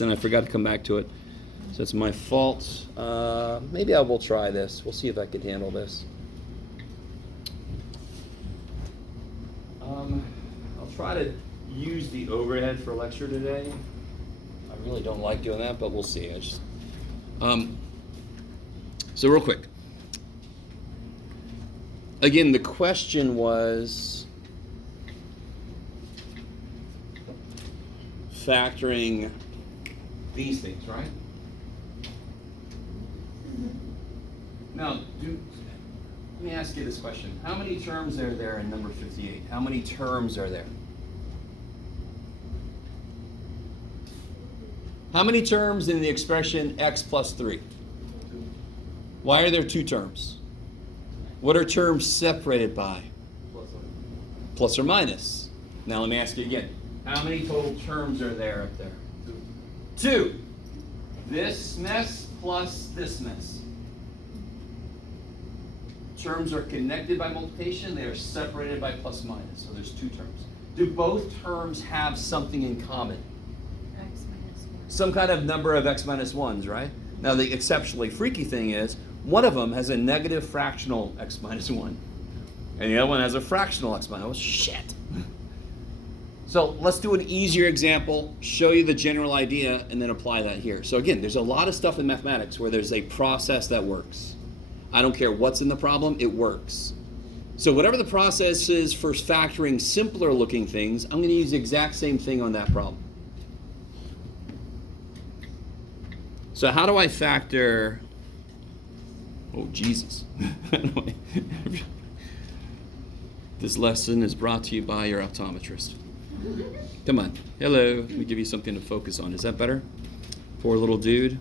minutes and I forgot to come back to it. So it's my fault. Maybe I will try this. We'll see if I can handle this. I'll try to use the overhead for lecture today. I really don't like doing that, but we'll see. So real quick. Again, the question was factoring these things, right? Now, let me ask you this question. How many terms are there in number 58? How many terms are there? How many terms in the expression x plus 3? Why are there 2 terms? What are terms separated by? Plus or minus. Now let me ask you again. How many total terms are there up there? 2. This mess plus this mess. Terms are connected by multiplication. They are separated by plus minus. So there's 2 terms. Do both terms have something in common? X minus 1. Some kind of number of x minus 1s, right? Now the exceptionally freaky thing is, one of them has a negative fractional x minus 1, and the other one has a fractional x minus 1. Shit. So let's do an easier example, show you the general idea, and then apply that here. So again, there's a lot of stuff in mathematics where there's a process that works. I don't care what's in the problem, it works. So whatever the process is for factoring simpler looking things, I'm going to use the exact same thing on that problem. So how do I factor... Oh, Jesus. This lesson is brought to you by your optometrist. Come on. Hello. Let me give you something to focus on. Is that better? Poor little dude.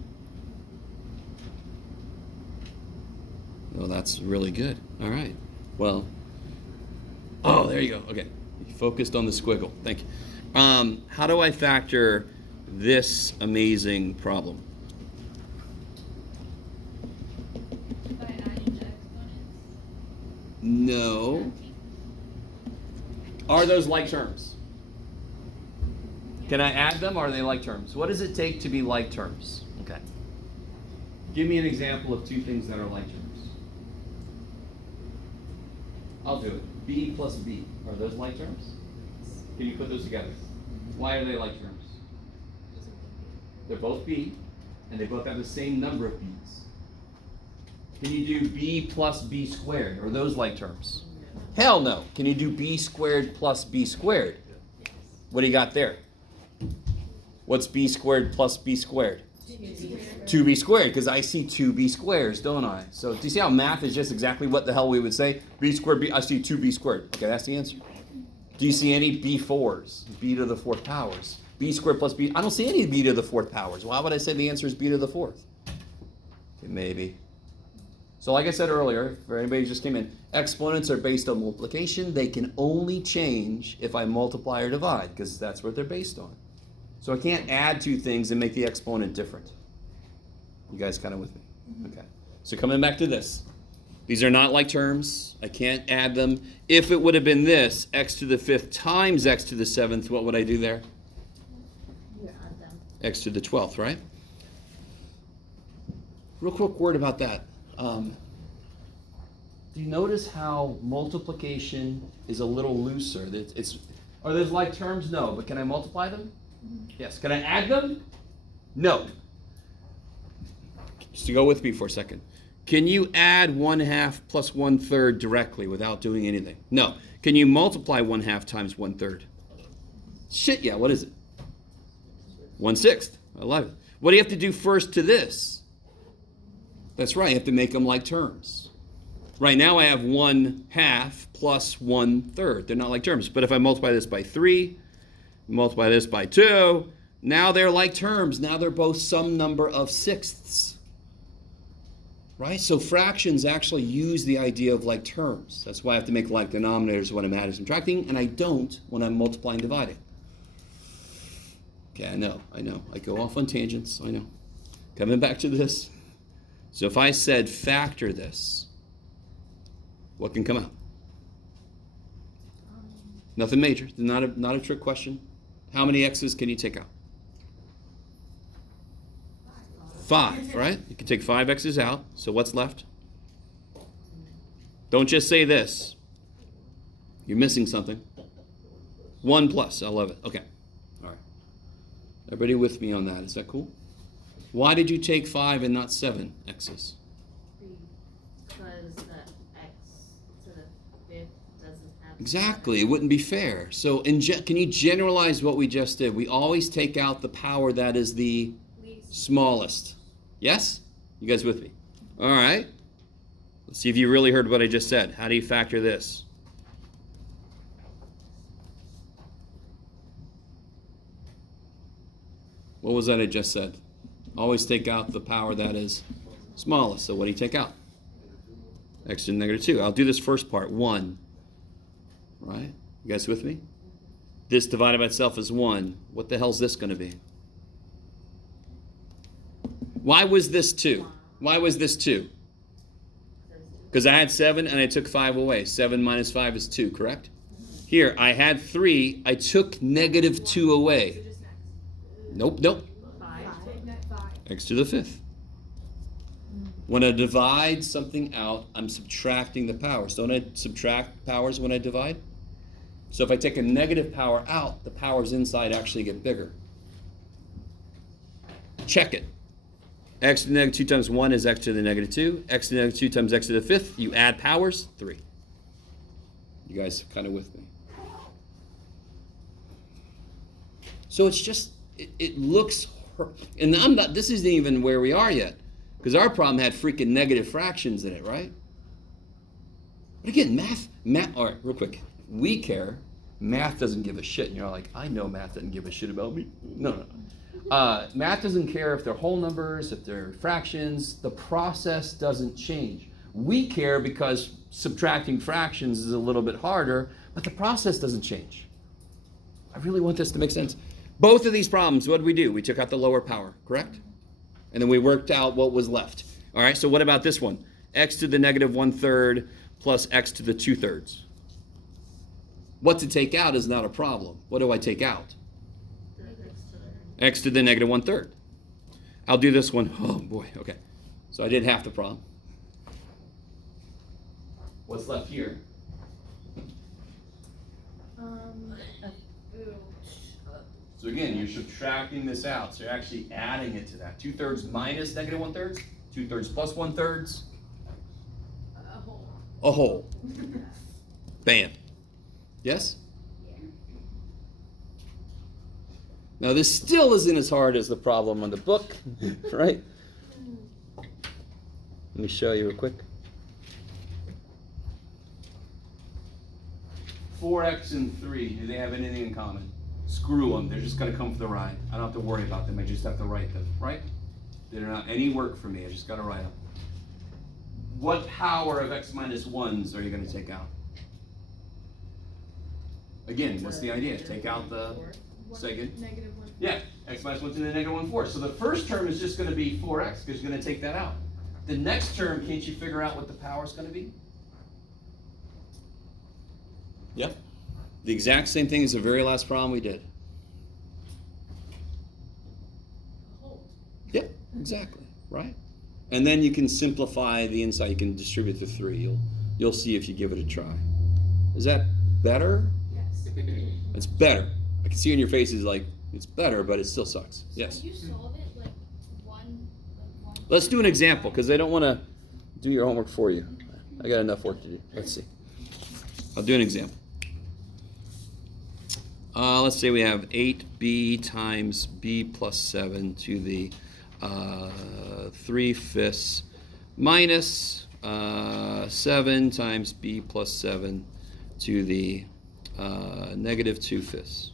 Oh, that's really good. All right. Well. Oh, there you go. Okay. You focused on the squiggle. Thank you. How do I factor this amazing problem? No. Are those like terms? Can I add them, or are they like terms? What does it take to be like terms? Okay. Give me an example of 2 things that are like terms. I'll do it. B plus B. Are those like terms? Can you put those together? Why are they like terms? They're both B, and they both have the same number of B's. Can you do b plus b squared? Are those like terms? Hell no. Can you do b squared plus b squared? What do you got there? What's b squared plus b squared? 2b squared, because I see 2b squares, don't I? So do you see how math is just exactly what the hell we would say? B squared, b, I see 2b squared. Okay, that's the answer. Do you see any b4s? B to the 4th powers. B squared plus b, I don't see any b to the 4th powers. Why would I say the answer is b to the 4th? Okay, maybe. So like I said earlier, for anybody who just came in, exponents are based on multiplication. They can only change if I multiply or divide, because that's what they're based on. So I can't add 2 things and make the exponent different. You guys kind of with me? Okay. So coming back to this. These are not like terms. I can't add them. If it would have been this, x to the 5th times x to the 7th, what would I do there? You add them. X to the 12th, right? Real quick word about that. Do you notice how multiplication is a little looser? Are those like terms? No. But can I multiply them? Yes. Can I add them? No. Just go with me for a second. Can you add 1/2 plus 1/3 directly without doing anything? No. Can you multiply 1/2 times 1/3? Shit, yeah. What is it? 1/6. I love it. What do you have to do first to this? That's right, you have to make them like terms. Right now I have 1/2 plus 1/3. They're not like terms. But if I multiply this by 3, multiply this by 2, now they're like terms. Now they're both some number of sixths. Right? So fractions actually use the idea of like terms. That's why I have to make like denominators when I'm adding and subtracting, and I don't when I'm multiplying and dividing. Okay, I know. I go off on tangents, I know. Coming back to this. So if I said factor this, what can come out? Nothing major. Not a trick question. How many x's can you take out? 5, right? You can take 5 x's out. So what's left? Don't just say this. You're missing something. 1 plus. I love it. Okay. All right. Everybody with me on that? Is that cool? Why did you take 5 and not 7 x's? Because the x to the fifth doesn't have. Exactly. It wouldn't be fair. So can you generalize what we just did? We always take out the power that is the smallest. Yes? You guys with me? All right. Let's see if you really heard what I just said. How do you factor this? What was that I just said? Always take out the power that is smallest. So what do you take out? X to the negative 2. I'll do this first part. 1. Right? You guys with me? This divided by itself is 1. What the hell's this going to be? Why was this 2? Why was this 2? Because I had 7 and I took 5 away. 7 minus 5 is 2, correct? Here, I had 3. I took negative 2 away. Nope. X to the 5th. When I divide something out, I'm subtracting the powers. Don't I subtract powers when I divide? So if I take a negative power out, the powers inside actually get bigger. Check it. X to the negative 2 times 1 is x to the negative 2. X to the negative 2 times x to the 5th. You add powers, 3. You guys kind of with me? So it's just, it looks, and this isn't even where we are yet. Because our problem had freaking negative fractions in it, right? But again, math, all right, real quick. We care. Math doesn't give a shit. And you're like, I know math doesn't give a shit about me. No. Math doesn't care if they're whole numbers, if they're fractions. The process doesn't change. We care because subtracting fractions is a little bit harder, but the process doesn't change. I really want this to make sense. Both of these problems, what did we do? We took out the lower power, correct? And then we worked out what was left. All right, so what about this one? X to the negative 1/3 plus x to the 2/3. What to take out is not a problem. What do I take out? X to the negative 1/3. I'll do this one. Oh boy, okay. So I did half the problem. What's left here? So again, you're subtracting this out. So you're actually adding it to that. 2/3 minus negative 1/3. 2/3 plus 1/3. A whole. Bam. Yes? Yeah. Now this still isn't as hard as the problem on the book, right? Let me show you real quick. 4x and 3, do they have anything in common? Screw them, they're just going to come for the ride. I don't have to worry about them, I just have to write them, right? They're not any work for me, I just got to write them. What power of x minus 1s are you going to take out? Again, what's the idea? Take out the, say again? Negative 1. Yeah, x minus 1 to the negative 1/4. So the first term is just going to be 4x, because you're going to take that out. The next term, can't you figure out what the power is going to be? Yep. The exact same thing as the very last problem we did. Yep, exactly, right? And then you can simplify the inside. You can distribute the 3. You'll see if you give it a try. Is that better? Yes. It's better. I can see in your faces like it's better, but it still sucks. Yes. So you solve it like one. Let's do an example because I don't want to do your homework for you. I got enough work to do. Let's see. I'll do an example. Let's say we have 8b times b plus 7 to the 3/5 minus 7 times b plus 7 to the negative 2/5.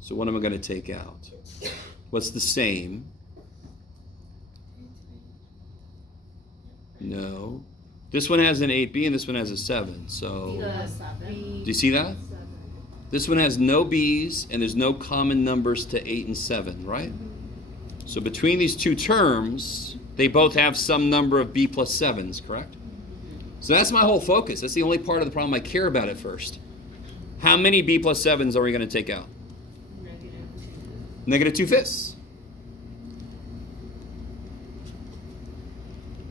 So what am I going to take out? What's the same? No. This one has an 8b and this one has a 7. So, do you see that? This one has no b's and there's no common numbers to 8 and 7, right? So between these two terms, they both have some number of b plus 7s, correct? So that's my whole focus. That's the only part of the problem I care about at first. How many b plus 7s are we going to take out? Negative 2 fifths.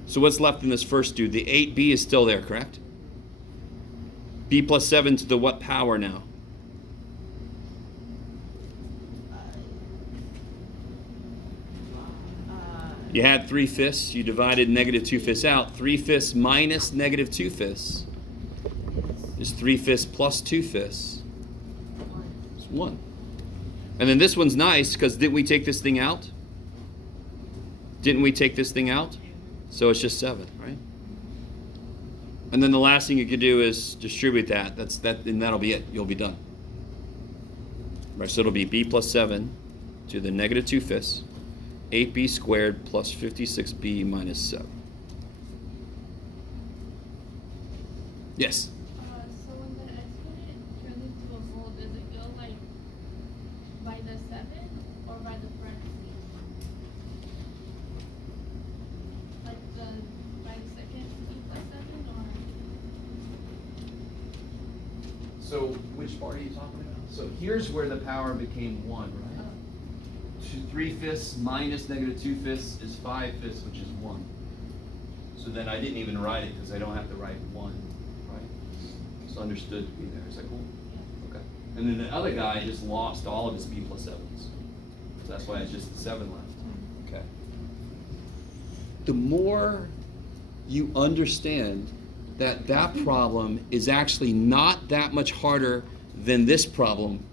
So what's left in this first dude? The 8b is still there, correct? B plus 7 to the what power now? You had 3 fifths. You divided negative 2 fifths out. 3 fifths minus negative 2 fifths is 3 fifths plus 2 fifths. It's 1. And then this one's nice because didn't we take this thing out? Didn't we take this thing out? So it's just 7, right? And then the last thing you could do is distribute that. And that'll be it. You'll be done. Right, so it'll be b plus 7 to the negative 2 fifths, 8b squared plus 56b minus 7. Yes? So when the exponent turns into a whole, does it go like by the 7 or by the parentheses? Like by the second b plus 7 or? So which part are you talking about? So here's where the power became 1, right? 3 fifths minus negative 2 fifths is 5 fifths, which is 1. So then I didn't even write it because I don't have to write 1, right? It's understood to be there. Is that cool? Yeah. Okay. And then the other guy just lost all of his b plus 7s. So that's why it's just 7 left. Okay. The more you understand that that problem is actually not that much harder than this problem,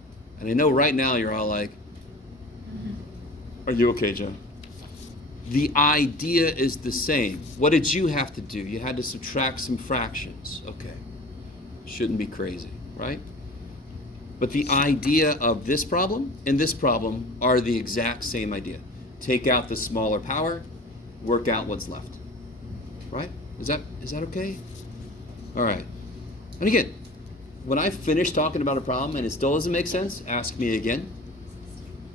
and I know right now you're all like, are you okay, John? The idea is the same. What did you have to do? You had to subtract some fractions. Okay. Shouldn't be crazy, right? But the idea of this problem and this problem are the exact same idea. Take out the smaller power, work out what's left. Right? Is that okay? All right. And again, when I finish talking about a problem and it still doesn't make sense, ask me again.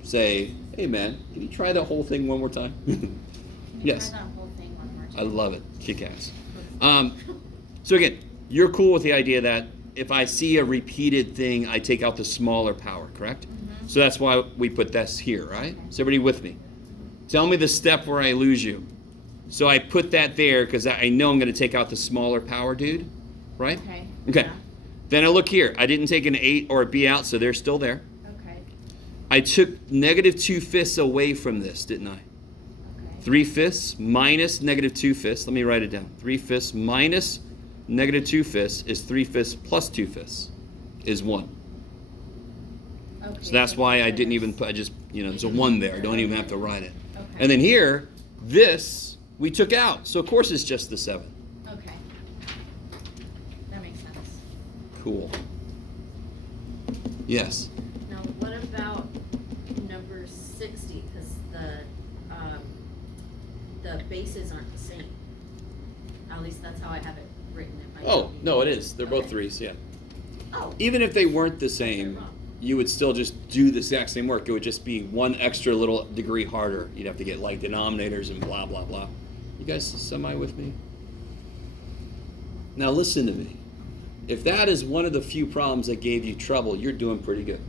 Say, hey man, can you try that whole thing one more time? Yes. Try that whole thing one more time. I love it. Kick ass. So again, you're cool with the idea that if I see a repeated thing, I take out the smaller power, correct? Mm-hmm. So that's why we put this here, right? Is everybody with me? Tell me the step where I lose you. So I put that there because I know I'm going to take out the smaller power dude, right? Okay. Okay. Yeah. Then I look here. I didn't take an 8 or a b out, so they're still there. Okay. I took negative 2 fifths away from this, didn't I? Okay. 3 fifths minus negative 2 fifths. Let me write it down. 3 fifths minus negative 2 fifths is 3 fifths plus 2 fifths is 1. Okay. So that's why I didn't even put, I just, there's a 1 there. I don't even have to write it. Okay. And then here, this we took out. So of course it's just the 7. Okay. That makes sense. Cool. Yes. Now, what about number 60? Because the bases aren't the same. At least that's how I have it written in my Oh, copy. no, it is. They're both Okay. 3s, yeah. Oh. Even if they weren't the They're same, wrong. you would still just do the exact same work. It would just be 1 extra little degree harder. You'd have to get like denominators and blah, blah, blah. You guys semi with me? Now listen to me. If that is one of the few problems that gave you trouble, you're doing pretty good.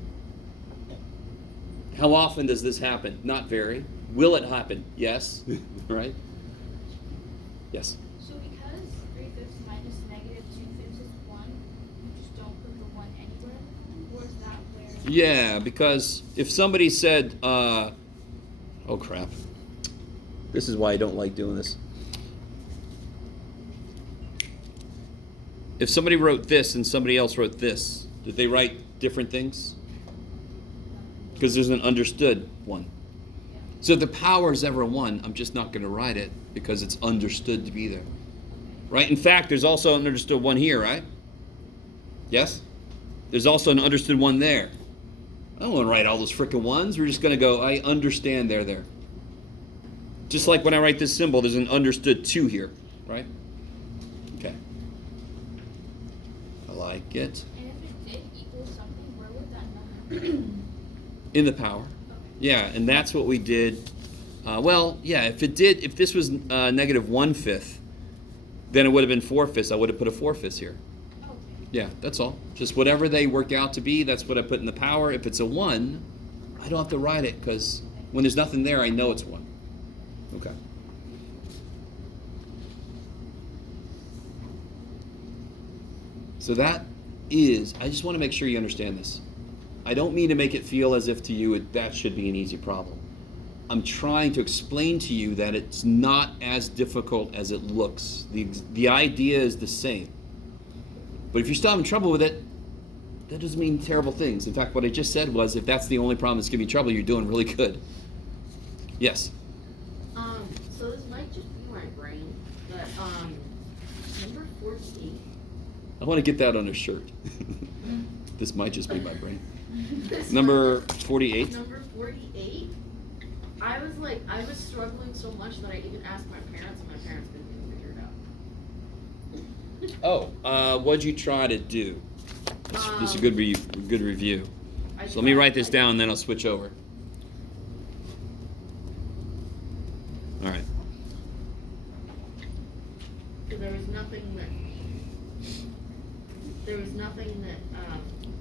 How often does this happen? Not very. Will it happen? Yes. Right? Yes. So because 3 fifths minus negative 2 fifths is 1, you just don't put the 1 anywhere? Or is that where? Yeah, because if somebody said, oh crap. This is why I don't like doing this. If somebody wrote this and somebody else wrote this, did they write different things? Because there's an understood one. So if the power is ever 1, I'm just not going to write it because it's understood to be there. Right? In fact, there's also an understood one here, right? Yes? There's also an understood one there. I don't want to write all those frickin' ones. We're just going to go, I understand they're there. Just like when I write this symbol, there's an understood 2 here, right? Okay. I like it. And if it did equal something, where would that number be? In the power. Yeah, and that's what we did. If this was negative 1/5, then it would have been 4 fifths. I would have put a 4 fifths here. Okay. Yeah, that's all. Just whatever they work out to be, that's what I put in the power. If it's a 1, I don't have to write it because when there's nothing there, I know it's 1. Okay. So that is, I just want to make sure you understand this. I don't mean to make it feel as if to you that should be an easy problem. I'm trying to explain to you that it's not as difficult as it looks. The idea is the same. But if you're still having trouble with it, that doesn't mean terrible things. In fact, what I just said was if that's the only problem that's giving you trouble, you're doing really good. Yes? So this might just be my brain, but, number 48. I want to get that on a shirt. This might just be my brain. This Number one- 48. Number 48. I was struggling so much that I even asked my parents, and my parents couldn't even figure it out. Oh, what'd you try to do? This is a good review. I So let me tried- write this down and then I'll switch over. All right. There was nothing that,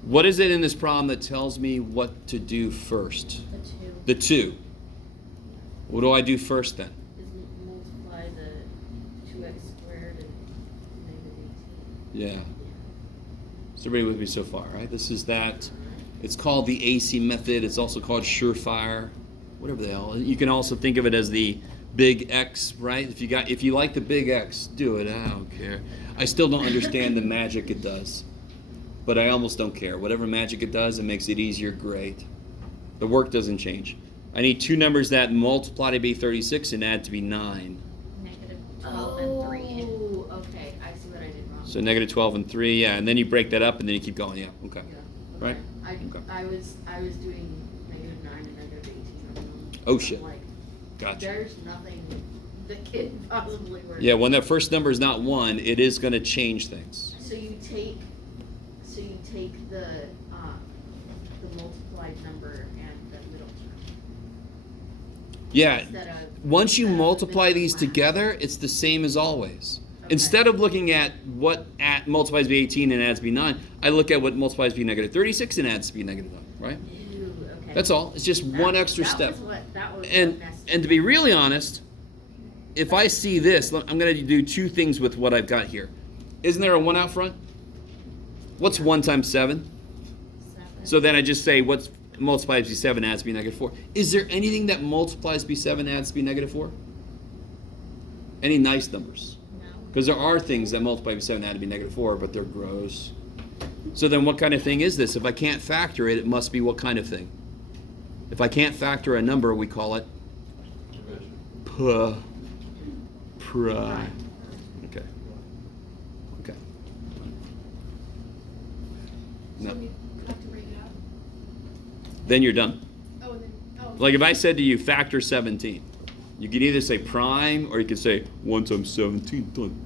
What is it in this problem that tells me what to do first? the 2 The 2. What do I do first then? is multiply the 2x squared and -18. Yeah. Is everybody with me so far, right? This is that. It's called the AC method. It's also called surefire. Whatever the hell. You can also think of it as the big X, right? If you like the big X, do it. I don't care. I still don't understand the magic it does. But I almost don't care. Whatever magic it does, it makes it easier, great. The work doesn't change. I need 2 numbers that multiply to be 36 and add to be 9. -12 and 3. Oh, okay. I see what I did wrong. So -12 and 3, yeah. And then you break that up and then you keep going, yeah. Okay. Yeah. Right? Okay. I was doing -9 and -18. Oh, shit. Like, Gotcha. there's nothing that could possibly work. Yeah, when that first number is not 1, it is going to change things. So you take the multiplied number and the middle term. Yeah, Instead of once you instead of multiply the these middle one. together, it's the same as always. Okay. Instead of looking at what multiplies to be 18 and adds to be 9, I look at what multiplies to be -36 and adds to be -9, right? Ew, okay. That's all. It's just one extra step. That was And to be really honest, if I see this, I'm going to do 2 things with what I've got here. Isn't there a 1 out front? What's 1 times 7? 7. So then I just say what's multiplies to be 7 adds to be -4. Is there anything that multiplies to be 7 adds to be -4? Any nice numbers? No. Because there are things that multiply to be 7 add to be -4, but they're gross. So then what kind of thing is this? If I can't factor it, it must be what kind of thing? If I can't factor a number, we call it prime. Okay. Okay. No. So you have to break it up? Then you're done. Oh, then, oh. Like if I said to you, factor 17, you could either say prime or you could say 1 times 17, done.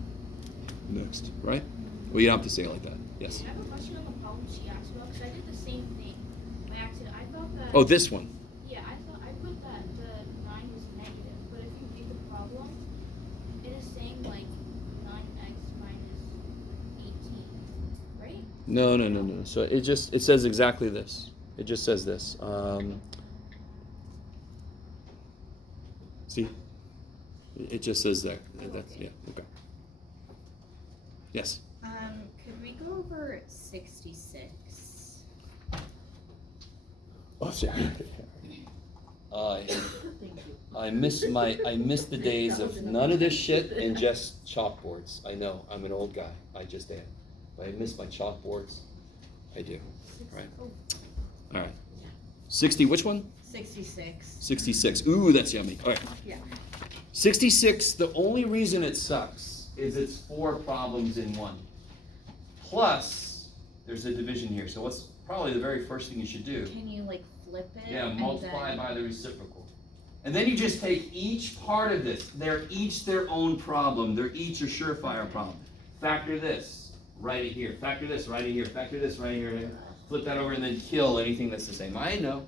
Next, right? Well, you don't have to say it like that. Yes. I have a question on the problem she asked about, because I did the same thing by accident. I thought that. Oh, this one. Yeah, I thought I put that the 9 was negative, but if you read the problem, it is saying like 9x minus 18, right? No. So it says exactly this. It just says this. See? It just says that. That's, yeah, okay. Yes. Could we go over 66? Oh, sorry. Thank you. I miss the days of none of this shit and just chalkboards. I know, I'm an old guy. I just am. But I miss my chalkboards. I do. Right. All right. 60, which one? 66. 66. Ooh, that's yummy. All right. Yeah. 66, the only reason it sucks is it's 4 problems in one. Plus, there's a division here. So what's probably the very first thing you should do? Can you like flip it? Yeah, and multiply then- by the reciprocal. And then you just take each part of this. They're each their own problem. They're each a surefire problem. Factor this, write it here. Factor this, write it here. Factor this, write it here. Flip that over and then kill anything that's the same. I know.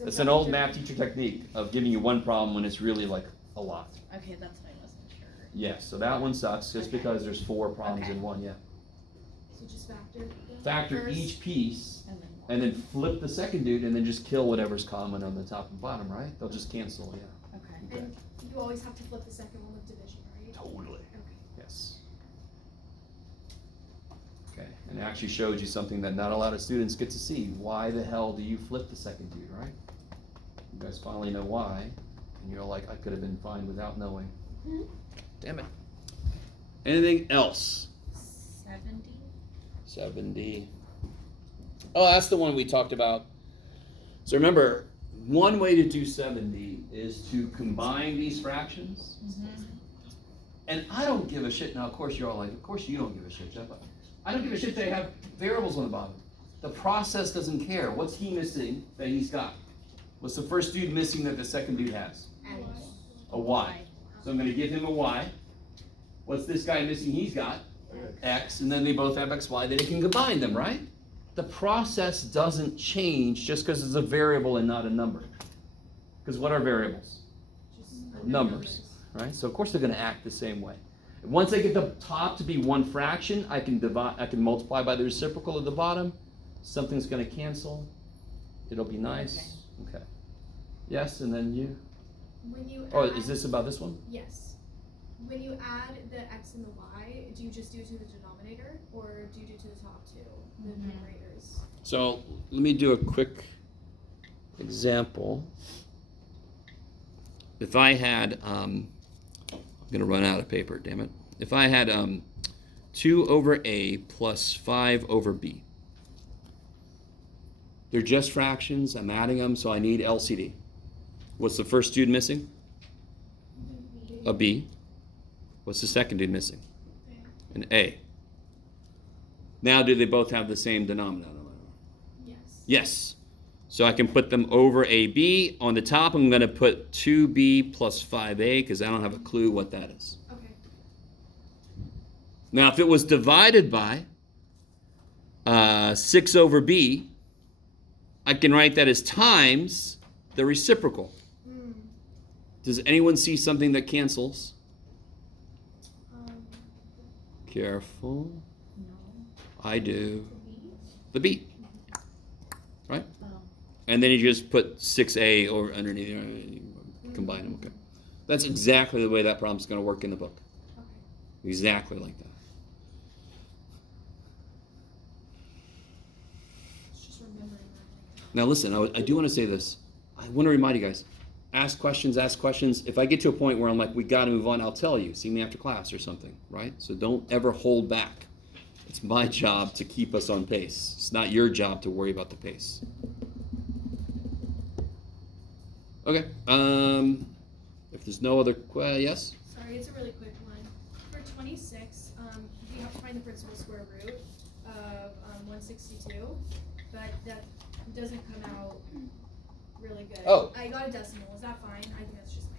It's an old math teacher technique of giving you one problem when it's really like a lot. Okay, that's what I wasn't sure. Yes, so that one sucks just because there's 4 problems Okay. in one, yeah. So just factor them Factor first. each piece, And then and then flip the second dude, and then just kill whatever's common on the top and bottom, right? They'll just cancel, yeah. Okay. And you always have to flip the second one with division, right? Totally. Okay. Yes. Okay, and it actually shows you something that not a lot of students get to see. Why the hell do you flip the second dude, right? You guys finally know why, and you're like, I could have been fine without knowing. Damn it. Anything else? 70. 70. Oh, that's the one we talked about. So remember, one way to do 70 is to combine these fractions. And I don't give a shit. Now, of course, you're all like, of course you don't give a shit, Jeff. I don't give a shit they have variables on the bottom. The process doesn't care. What's he missing that he's got? What's the first dude missing that the second dude has? A Y. So I'm going to give him a Y. What's this guy missing he's got? X. And then they both have X, Y. Then he can combine them, right? The process doesn't change just because it's a variable and not a number. Because what are variables? Numbers, right? So of course they're going to act the same way. Once I get the top to be one fraction, I can multiply by the reciprocal of the bottom. Something's going to cancel. It'll be nice. Okay. Yes, and then you. When you Oh, add, is this about this one? Yes. When you add the x and the y, do you just do it to the denominator, or do you do it to the top two, the numerators? So let me do a quick example. If I had, I'm going to run out of paper, damn it. If I had 2 over a plus 5 over b. They're just fractions. I'm adding them, so I need LCD. What's the first dude missing? A b. What's the second dude missing? An a. Now, do they both have the same denominator? Yes. Yes. So I can put them over AB. On the top, I'm going to put 2B plus 5A because I don't have a clue what that is. Okay. Now, if it was divided by 6 over B, I can write that as times the reciprocal. Does anyone see something that cancels? Careful. No. I do. The B. Right? Oh. And then you just put 6A over underneath, combine them, okay. That's exactly the way that problem's going to work in the book. Okay. Exactly like that. It's just remembering that. Now listen, I do want to say this. I want to remind you guys, ask questions. If I get to a point where I'm like, we got to move on, I'll tell you. See me after class or something, right? So don't ever hold back. It's my job to keep us on pace. It's not your job to worry about the pace. Okay. If there's no other yes? Sorry, it's a really quick one. For 26, we have to find the principal square root of 162, but that doesn't come out really good. Oh. I got a decimal. Is that fine? I think that's just my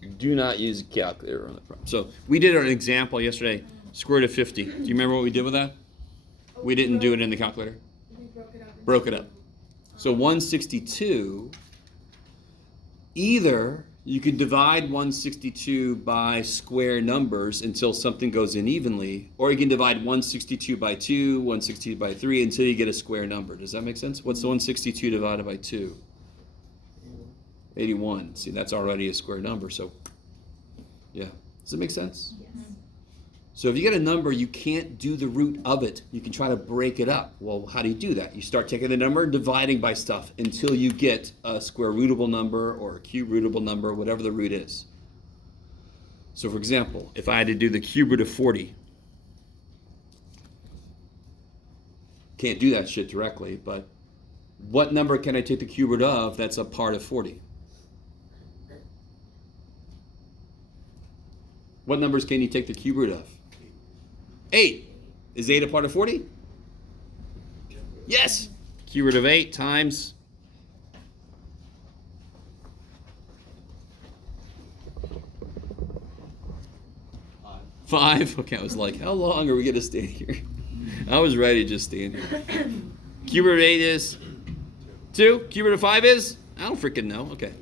question. Do not use a calculator on the problem. So we did an example yesterday, square root of 50. Do you remember what we did with that? Oh, We didn't do it in the calculator. We broke it up. Broke it up. So 162, either you could divide 162 by square numbers until something goes in evenly, or you can divide 162 by 2, 162 by 3 until you get a square number. Does that make sense? What's the 162 divided by 2? 81. See, that's already a square number, so yeah. Does it make sense? Yes. So if you get a number, you can't do the root of it. You can try to break it up. Well, how do you do that? You start taking the number and dividing by stuff until you get a square rootable number or a cube rootable number, whatever the root is. So for example, if I had to do the cube root of 40, can't do that shit directly, but what number can I take the cube root of that's a part of 40? What numbers can you take the cube root of? 8. Is 8 a part of 40? Yes. Cube root of 8 times 5. Okay, I was like, how long are we going to stand here? I was ready to just stand here. Cube root of 8 is 2. Cube root of 5 is? I don't freaking know. Okay.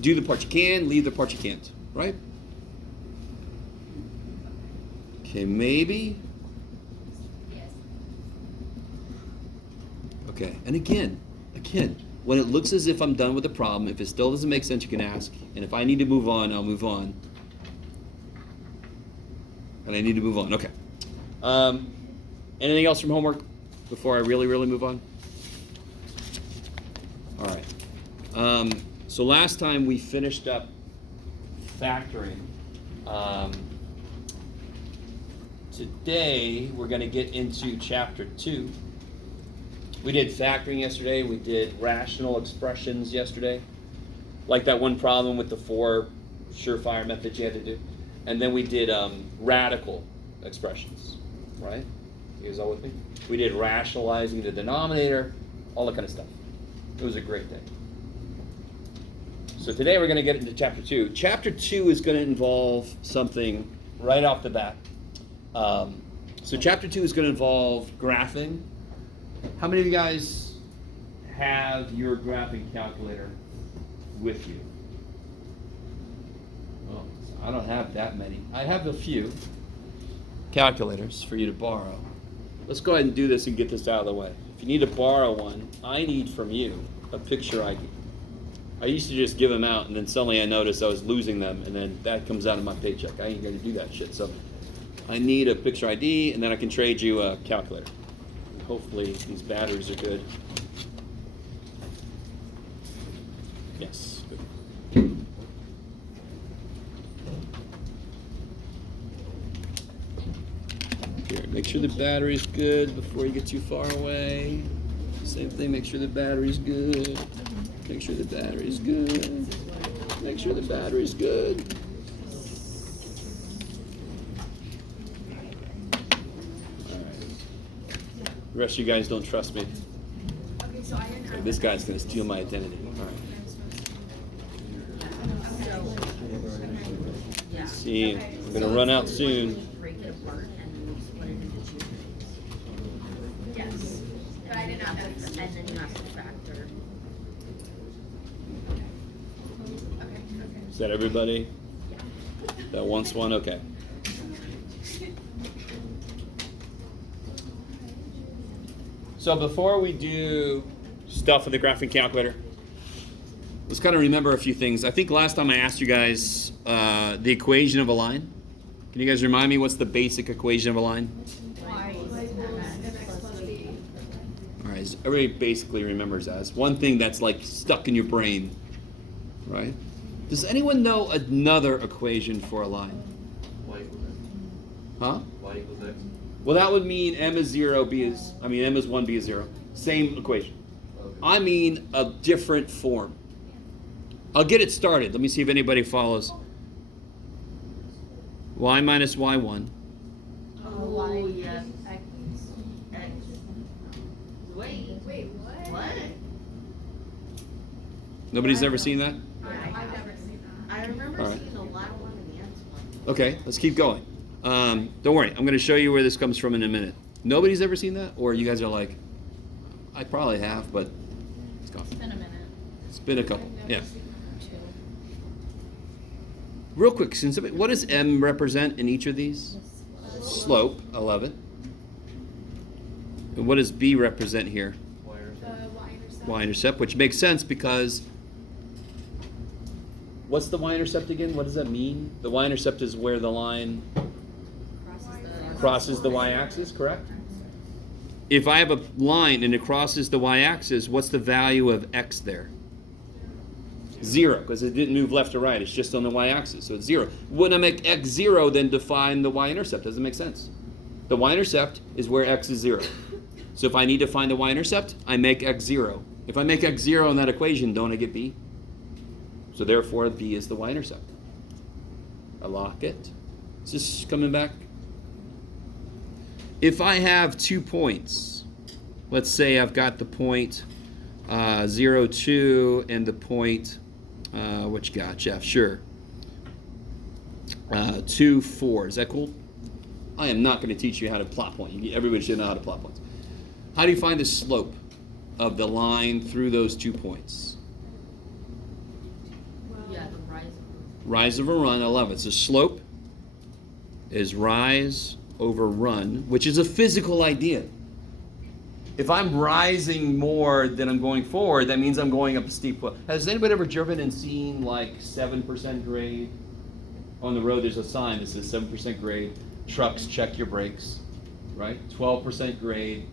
Do the part you can, leave the part you can't. Right? Okay, maybe Okay, and again, when it looks as if I'm done with the problem, if it still doesn't make sense, you can ask. And if I need to move on, I'll move on. And I need to move on. Okay. Anything else from homework before I really move on? All right. So last time we finished up factoring. Today we're going to get into chapter 2. We did factoring yesterday. We did rational expressions yesterday. Like that one problem with the 4 surefire methods you had to do. And then we did radical expressions, right? You guys all with me? We did rationalizing the denominator, all that kind of stuff. It was a great day. So today we're going to get into chapter 2. Chapter 2 is going to involve something right off the bat. So chapter 2 is going to involve graphing. How many of you guys have your graphing calculator with you? Well, I don't have that many. I have a few calculators for you to borrow. Let's go ahead and do this and get this out of the way. If you need to borrow one, I need from you a picture ID. I used to just give them out, and then suddenly I noticed I was losing them, and then that comes out of my paycheck. I ain't going to do that shit. So I need a picture ID, and then I can trade you a calculator. Hopefully these batteries are good. Yes. Good. Here, make sure the battery's good before you get too far away. Same thing, make sure the battery's good. Make sure the battery's good. Make sure the battery's good. The rest of you guys don't trust me. Okay, so I didn't. So this guy's gonna steal my identity. All right. Yeah. See, I'm gonna run out soon. Break it apart and then split it into 2 things. Yes, but I did not know this. And then you have to factor. Okay. Is that everybody? That wants one? Okay. So before we do stuff with the graphing calculator, let's kind of remember a few things. I think last time I asked you guys the equation of a line. Can you guys remind me what's the basic equation of a line? Y equals mx plus b. All right, everybody basically remembers that. It's one thing that's like stuck in your brain, right? Does anyone know another equation for a line? Y equals X. Huh? Y equals X. Well, that would mean m is 0, m is 1, b is 0. Same equation. Okay. I mean a different form. I'll get it started. Let me see if anybody follows. Y minus y1. Oh, yeah. X. Wait, what? what? Nobody's ever seen that? I've never seen that. I remember All right. seeing a lot of one in the X one. Okay, let's keep going. Don't worry, I'm going to show you where this comes from in a minute. Nobody's ever seen that? Or you guys are like, I probably have, but it's gone. It's been a minute. It's been a couple. I've never Yeah. seen Real quick, what does m represent in each of these? Slope, I love it. And what does b represent here? Y that. intercept. Y-intercept. Y-intercept, which makes sense because what's the y-intercept again? What does that mean? The y-intercept is where the line crosses the y-axis, correct? If I have a line and it crosses the y-axis, what's the value of x there? 0, because it didn't move left or right. It's just on the y-axis, so it's 0. When I make x 0, then define the y-intercept. Doesn't make sense. The y-intercept is where x is 0. So if I need to find the y-intercept, I make x 0. If I make x 0 in that equation, don't I get b? So therefore, b is the y-intercept. I lock it. Is this coming back? If I have 2 points, let's say I've got the point 0, 2 and the point, what you got, Jeff? Sure. 2, 4. Is that cool? I am not going to teach you how to plot point. Everybody should know how to plot points. How do you find the slope of the line through those 2 points? Yeah, the rise. Rise over run, I love it. So slope is rise over run, which is a physical idea. If I'm rising more than I'm going forward, that means I'm going up a steep hill. Has anybody ever driven and seen like 7% grade? On the road, there's a sign that says 7% grade. Trucks, check your brakes, right? 12% grade.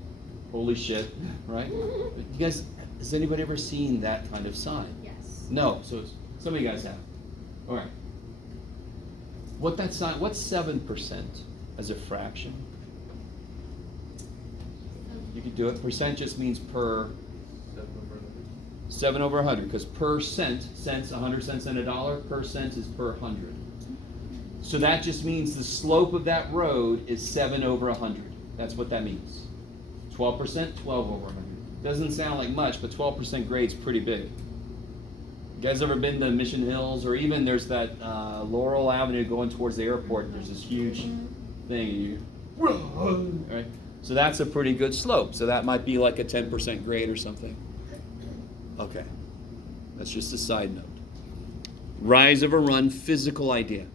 Holy shit, right? You guys, has anybody ever seen that kind of sign? Yes. No, so some of you guys have. All right. What's 7% as a fraction? You could do it. Percent just means per 7 over 100, because per cents, 100 cents and a dollar, per cent is per 100. So that just means the slope of that road is 7 over 100. That's what that means. 12%, 12 over 100. Doesn't sound like much, but 12% grade's pretty big. You guys ever been to Mission Hills, or even there's that Laurel Avenue going towards the airport? There's this huge thing, and you, right? So that's a pretty good slope. So that might be like a 10% grade or something. Okay, that's just a side note. Rise over run, physical idea.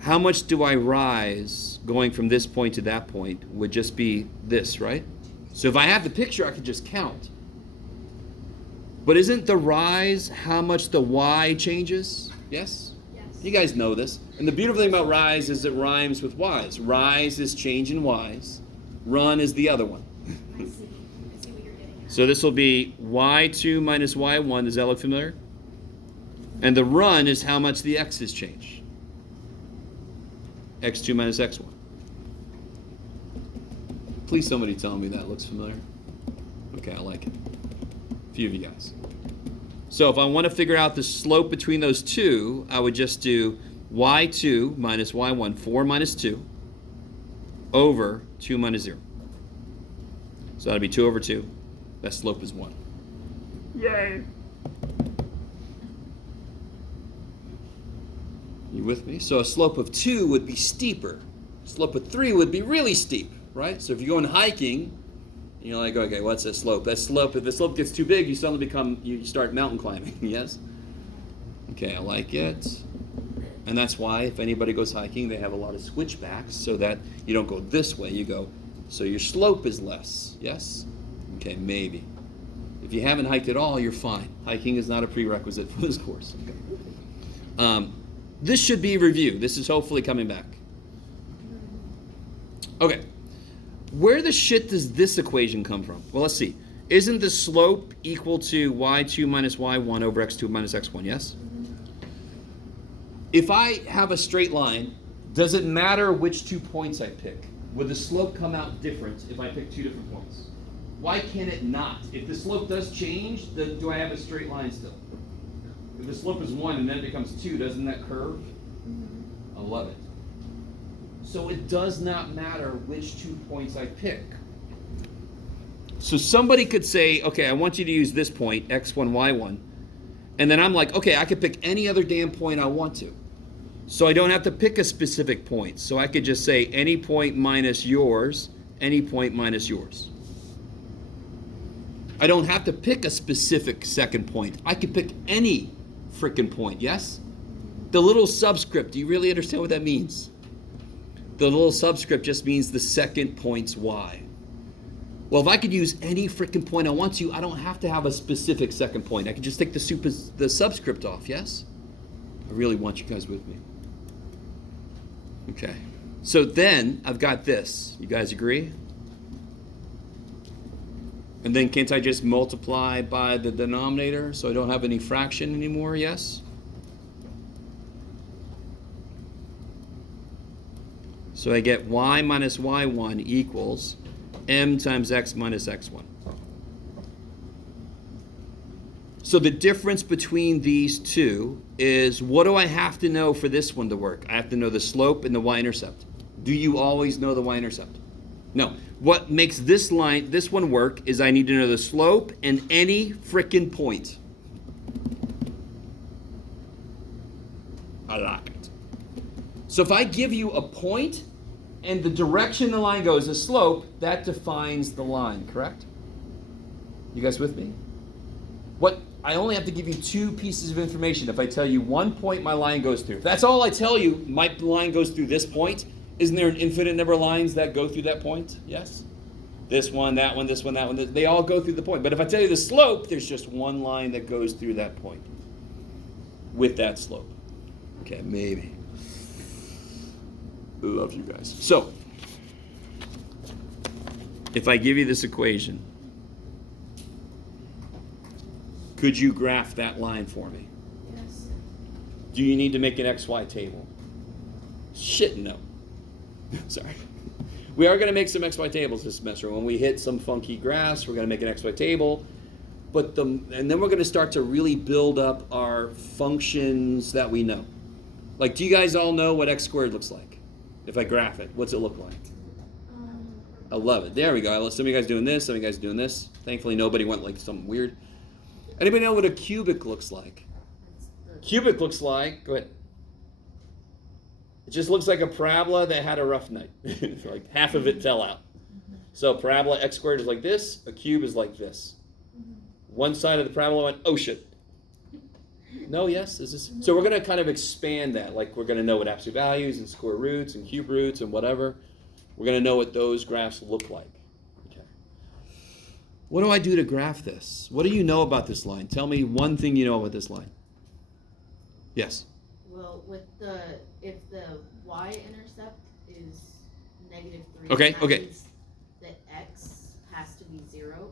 How much do I rise going from this point to that point would just be this, right? So if I have the picture, I could just count. But isn't the rise how much the y changes? Yes? Yes. You guys know this. And the beautiful thing about rise is it rhymes with y's. Rise is change in y's. Run is the other one. I see what you're getting at. So this will be y2 minus y1. Does that look familiar? And the run is how much the x has changed. x2 minus x1. Please somebody tell me that looks familiar. Okay, I like it. A few of you guys. So if I want to figure out the slope between those two, I would just do y2 minus y1, 4 minus 2, over 2 minus 0. So that'd be 2 over 2. That slope is 1. Yay! You with me? So a slope of 2 would be steeper. A slope of 3 would be really steep, right? So if you're going hiking, you're like, okay, what's that slope? That slope, if the slope gets too big, you suddenly you start mountain climbing, yes? Okay, I like it. And that's why if anybody goes hiking, they have a lot of switchbacks so that you don't go this way, you go, so your slope is less, yes? Okay, maybe. If you haven't hiked at all, you're fine. Hiking is not a prerequisite for this course. Okay. This should be review. This is hopefully coming back. Okay. Where the shit does this equation come from? Well, let's see. Isn't the slope equal to y2 minus y1 over x2 minus x1, yes? If I have a straight line, does it matter which 2 points I pick? Would the slope come out different if I pick 2 different points? Why can it not? If the slope does change, do I have a straight line still? If the slope is 1 and then it becomes 2, doesn't that curve? I love it. So it does not matter which 2 points I pick. So somebody could say, okay, I want you to use this point, x1, y1. And then I'm like, okay, I could pick any other damn point I want to. So I don't have to pick a specific point. So I could just say any point minus yours, any point minus yours. I don't have to pick a specific second point. I could pick any frickin' point, yes? The little subscript, do you really understand what that means? The little subscript just means the second point's y. Well, if I could use any frickin' point I want to, I don't have to have a specific second point. I can just take the subscript off, yes? I really want you guys with me. Okay. So then I've got this. You guys agree? And then can't I just multiply by the denominator so I don't have any fraction anymore, yes? So I get y minus y1 equals m times x minus x1. So the difference between these two is, what do I have to know for this one to work? I have to know the slope and the y-intercept. Do you always know the y-intercept? No. What makes this one work is I need to know the slope and any frickin' point. I like it. So if I give you a point and the direction the line goes, the slope, that defines the line, correct? You guys with me? I only have to give you 2 pieces of information. If I tell you 1 point my line goes through, if that's all I tell you, my line goes through this point, isn't there an infinite number of lines that go through that point? Yes? This one, that one, this one, that one. They all go through the point. But if I tell you the slope, there's just one line that goes through that point with that slope. Okay, maybe. Love you guys. So, if I give you this equation, could you graph that line for me? Yes. Do you need to make an XY table? Shit, no. Sorry. We are going to make some XY tables this semester. When we hit some funky graphs, we're going to make an XY table. And then we're going to start to really build up our functions that we know. Like, do you guys all know what x squared looks like? If I graph it, what's it look like? I love it. There we go. Some of you guys doing this, some of you guys doing this. Thankfully, nobody went like something weird. Anybody know what a cubic looks like? Cubic looks like, go ahead. It just looks like a parabola that had a rough night. Like half of it fell out. So parabola x squared is like this, a cube is like this. One side of the parabola went, oh shit. No, yes? Is this? So we're going to kind of expand that. Like we're going to know what absolute values and square roots and cube roots and whatever. We're going to know what those graphs look like. Okay. What do I do to graph this? What do you know about this line? Tell me one thing you know about this line. Yes? Well, if the y-intercept is -3, Okay, that okay. means the x has to be 0.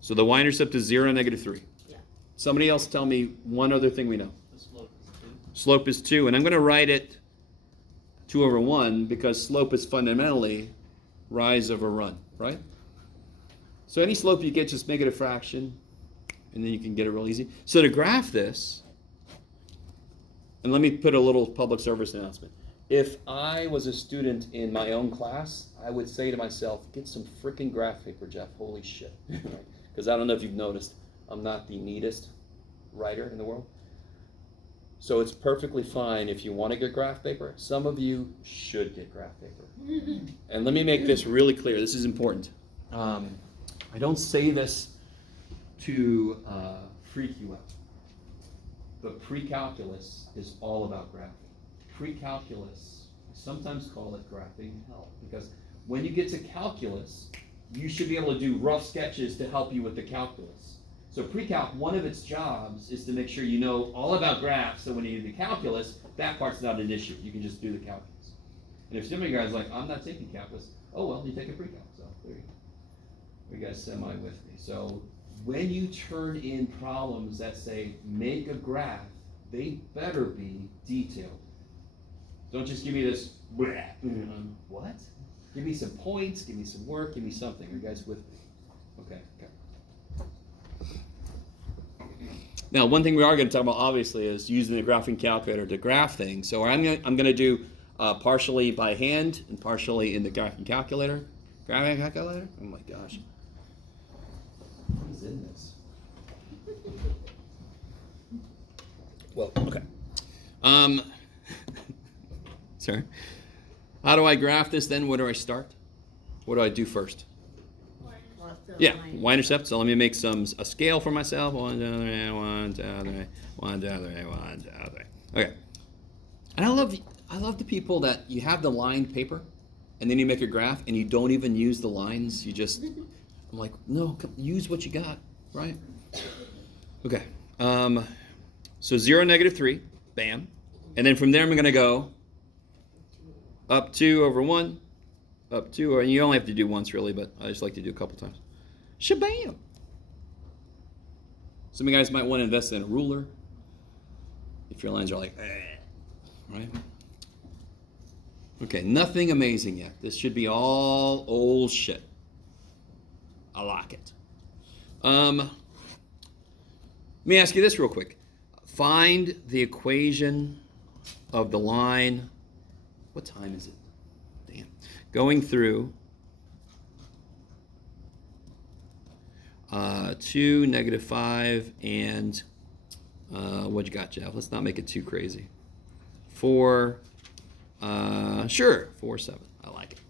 So the y-intercept is 0, -3. Yeah. Somebody else tell me one other thing we know. The slope is 2. Slope is 2, and I'm going to write it 2 over 1 because slope is fundamentally rise over run, right? So any slope you get, just make it a fraction, and then you can get it real easy. So to graph this, and let me put a little public service announcement. If I was a student in my own class, I would say to myself, get some freaking graph paper, Jeff. Holy shit. Because I don't know if you've noticed, I'm not the neatest writer in the world. So it's perfectly fine if you want to get graph paper. Some of you should get graph paper. And let me make this really clear. This is important. I don't say this to freak you out. But pre-calculus is all about graphing. Pre-calculus, I sometimes call it graphing hell. Because when you get to calculus, you should be able to do rough sketches to help you with the calculus. So pre-calc, one of its jobs is to make sure you know all about graphs, so when you do the calculus, that part's not an issue. You can just do the calculus. And if some of you guys are like, I'm not taking calculus, oh well, you take a pre-calc, so there you go. You guys semi with me. So when you turn in problems that say, make a graph, they better be detailed. Don't just give me this, what? Give me some points, give me some work, give me something. Are you guys with me? Okay. Now, one thing we are going to talk about, obviously, is using the graphing calculator to graph things. So I'm going to do partially by hand and partially in the graphing calculator. Graphing calculator? Oh my gosh. What is in this? Well, okay. Sorry. How do I graph this then? Where do I start? What do I do first? Yeah, y-intercept. So let me make a scale for myself. 1, 2, 3, 1, 2, 3, 1, 2, 3, 1, 2, 3. Okay. And I love the people that you have the lined paper, and then you make a graph, and you don't even use the lines. You just, I'm like, no, use what you got, right? Okay. So 0, -3, bam. And then from there, I'm going to go up 2 over 1, up 2, and you only have to do once really, but I just like to do a couple times. Shabam! Some of you guys might want to invest in a ruler if your lines are like, right? Okay, nothing amazing yet. This should be all old shit. I like it. Let me ask you this real quick. Find the equation of the line. What time is it? Damn. Going through 2, -5, and what you got, Jeff? Let's not make it too crazy. 4, sure, 4, 7. I like it.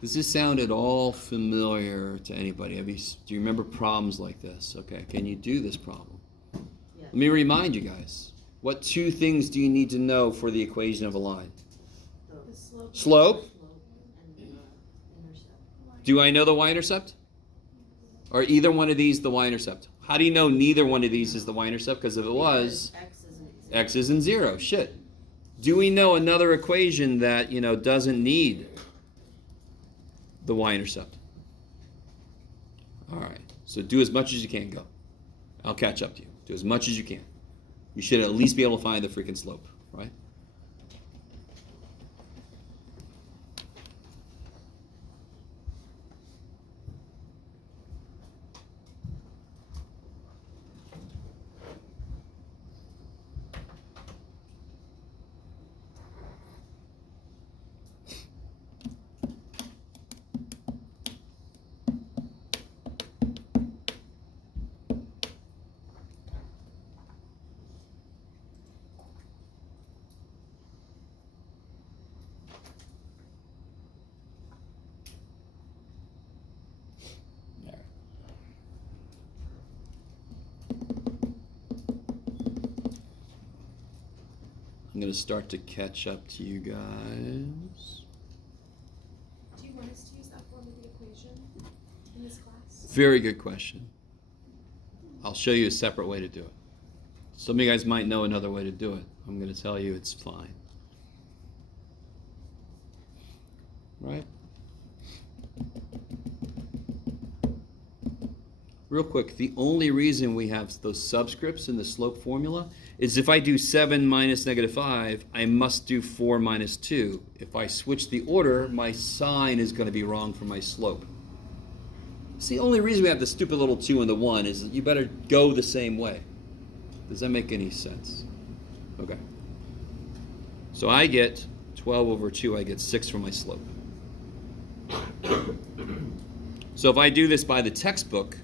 Does this sound at all familiar to anybody? Do you remember problems like this? Okay, can you do this problem? Yeah. Let me remind you guys. What 2 things do you need to know for the equation of a line? The slope. Slope. And the intercept. Do I know the y-intercept? Or either one of these the y-intercept? How do you know neither one of these is the y-intercept? Because if it was, x isn't 0. Shit. Do we know another equation that, doesn't need the y-intercept? All right. So do as much as you can. Go. I'll catch up to you. Do as much as you can. You should at least be able to find the freaking slope, right? I'm going to start to catch up to you guys. Do you want us to use that form of the equation in this class? Very good question. I'll show you a separate way to do it. Some of you guys might know another way to do it. I'm going to tell you it's fine. Right? Real quick, the only reason we have those subscripts in the slope formula is if I do 7 minus -5, I must do 4 minus 2. If I switch the order, my sign is going to be wrong for my slope. It's the only reason we have the stupid little 2 and the 1 is that you better go the same way. Does that make any sense? Okay. So I get 12 over 2, I get 6 for my slope. So if I do this by the textbook,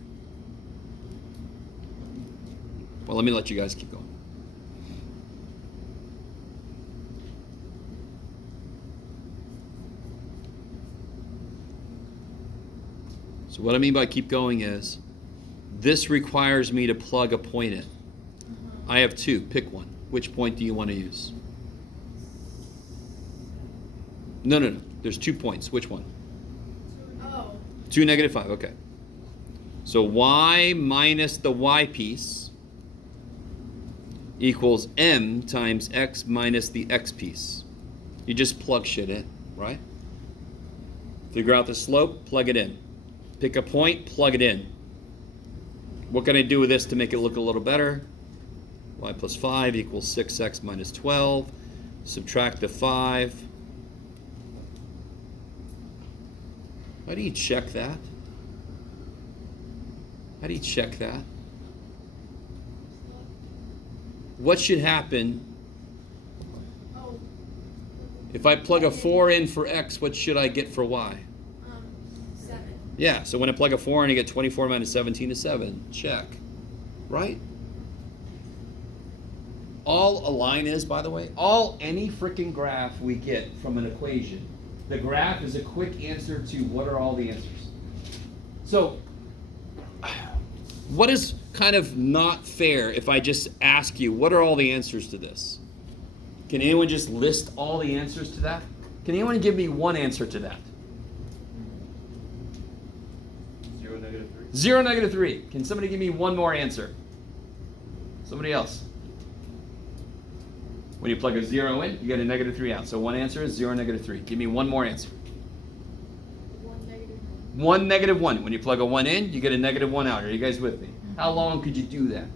well, let me let you guys keep going. So what I mean by keep going is, this requires me to plug a point in. I have 2. Pick one. Which point do you want to use? No. There's 2 points. Which one? Oh. 2, -5. Okay. So y minus the y piece equals m times x minus the x piece. You just plug shit in, right? Figure out the slope, plug it in. Pick a point, plug it in. What can I do with this to make it look a little better? Y plus 5 equals 6x minus 12. Subtract the 5. How do you check that? How do you check that? What should happen if I plug a 4 in for x? What should I get for y? 7. Yeah, so when I plug a 4 in, I get 24 minus 17 is 7. Check. Right? All a line is, by the way, any freaking graph we get from an equation, the graph is a quick answer to what are all the answers. So, what is kind of not fair if I just ask you, what are all the answers to this? Can anyone just list all the answers to that? Can anyone give me one answer to that? 0, -3. 0, -3. Can somebody give me one more answer? Somebody else. When you plug a 0 in, you get a -3 out. So one answer is 0, -3. Give me one more answer. 1, -1. When you plug a 1 in, you get a -1 out. Are you guys with me? How long could you do that?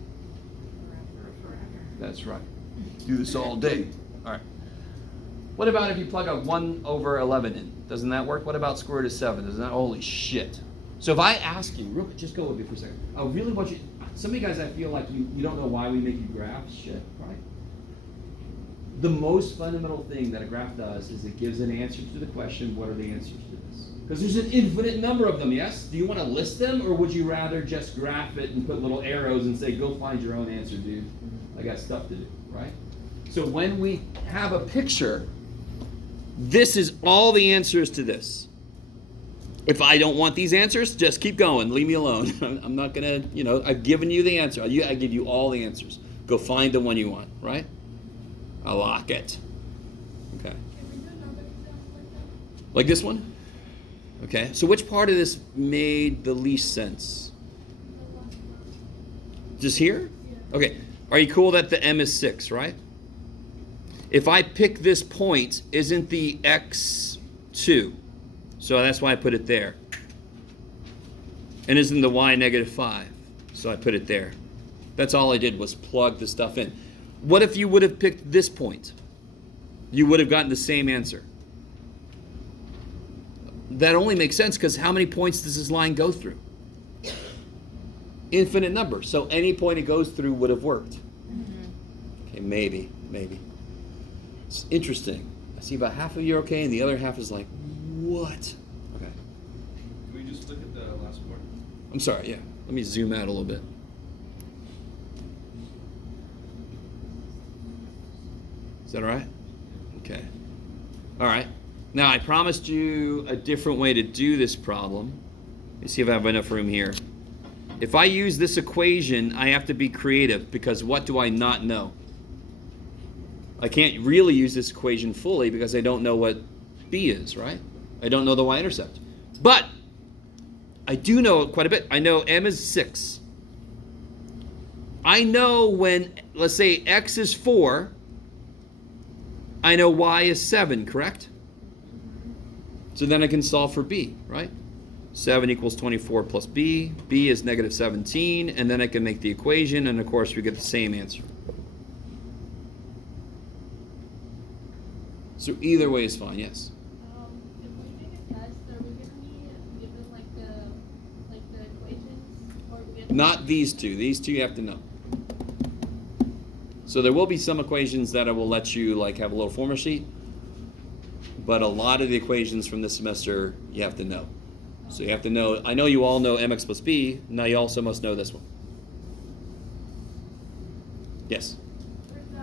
That's right. Do this all day. All right. What about if you plug a 1 over 11 in? Doesn't that work? What about square root of 7? Doesn't that? Holy shit. So if I ask you, real quick, just go with me for a second. I really want you, some of you guys, I feel like you don't know why we make you graphs. Shit, right? The most fundamental thing that a graph does is it gives an answer to the question, what are the answers to this? Because there's an infinite number of them, yes? Do you want to list them, or would you rather just graph it and put little arrows and say, go find your own answer, dude? I got stuff to do, right? So when we have a picture, this is all the answers to this. If I don't want these answers, just keep going. Leave me alone. I'm not going to, I've given you the answer. I give you all the answers. Go find the one you want, right? I like it. Okay. Can we do another example like that? Like this one? Okay, so which part of this made the least sense? Just here? Okay, are you cool that the m is 6, right? If I pick this point, isn't the x 2? So that's why I put it there. And isn't the y negative 5? So I put it there. That's all I did was plug the stuff in. What if you would have picked this point? You would have gotten the same answer. That only makes sense because how many points does this line go through? Infinite number. So any point it goes through would have worked. Okay, maybe. It's interesting. I see about half of you are okay, and the other half is like, what? Okay. Can we just look at the last part? I'm sorry, yeah. Let me zoom out a little bit. Is that all right? Okay. All right. Now, I promised you a different way to do this problem. Let me see if I have enough room here. If I use this equation, I have to be creative because what do I not know? I can't really use this equation fully because I don't know what b is, right? I don't know the y-intercept. But I do know quite a bit. I know m is 6. I know when, let's say, x is 4, I know y is 7, correct? So then I can solve for b, right? 7 equals 24 plus b. b is negative 17, and then I can make the equation, and of course we get the same answer. So either way is fine, yes. If we make a test, are we gonna be given the equations, or we get Not these two. These two you have to know. So there will be some equations that I will let you have a little formula sheet, but a lot of the equations from this semester you have to know. So you have to know, I know you all know mx plus b, now you also must know this one. Yes? For the,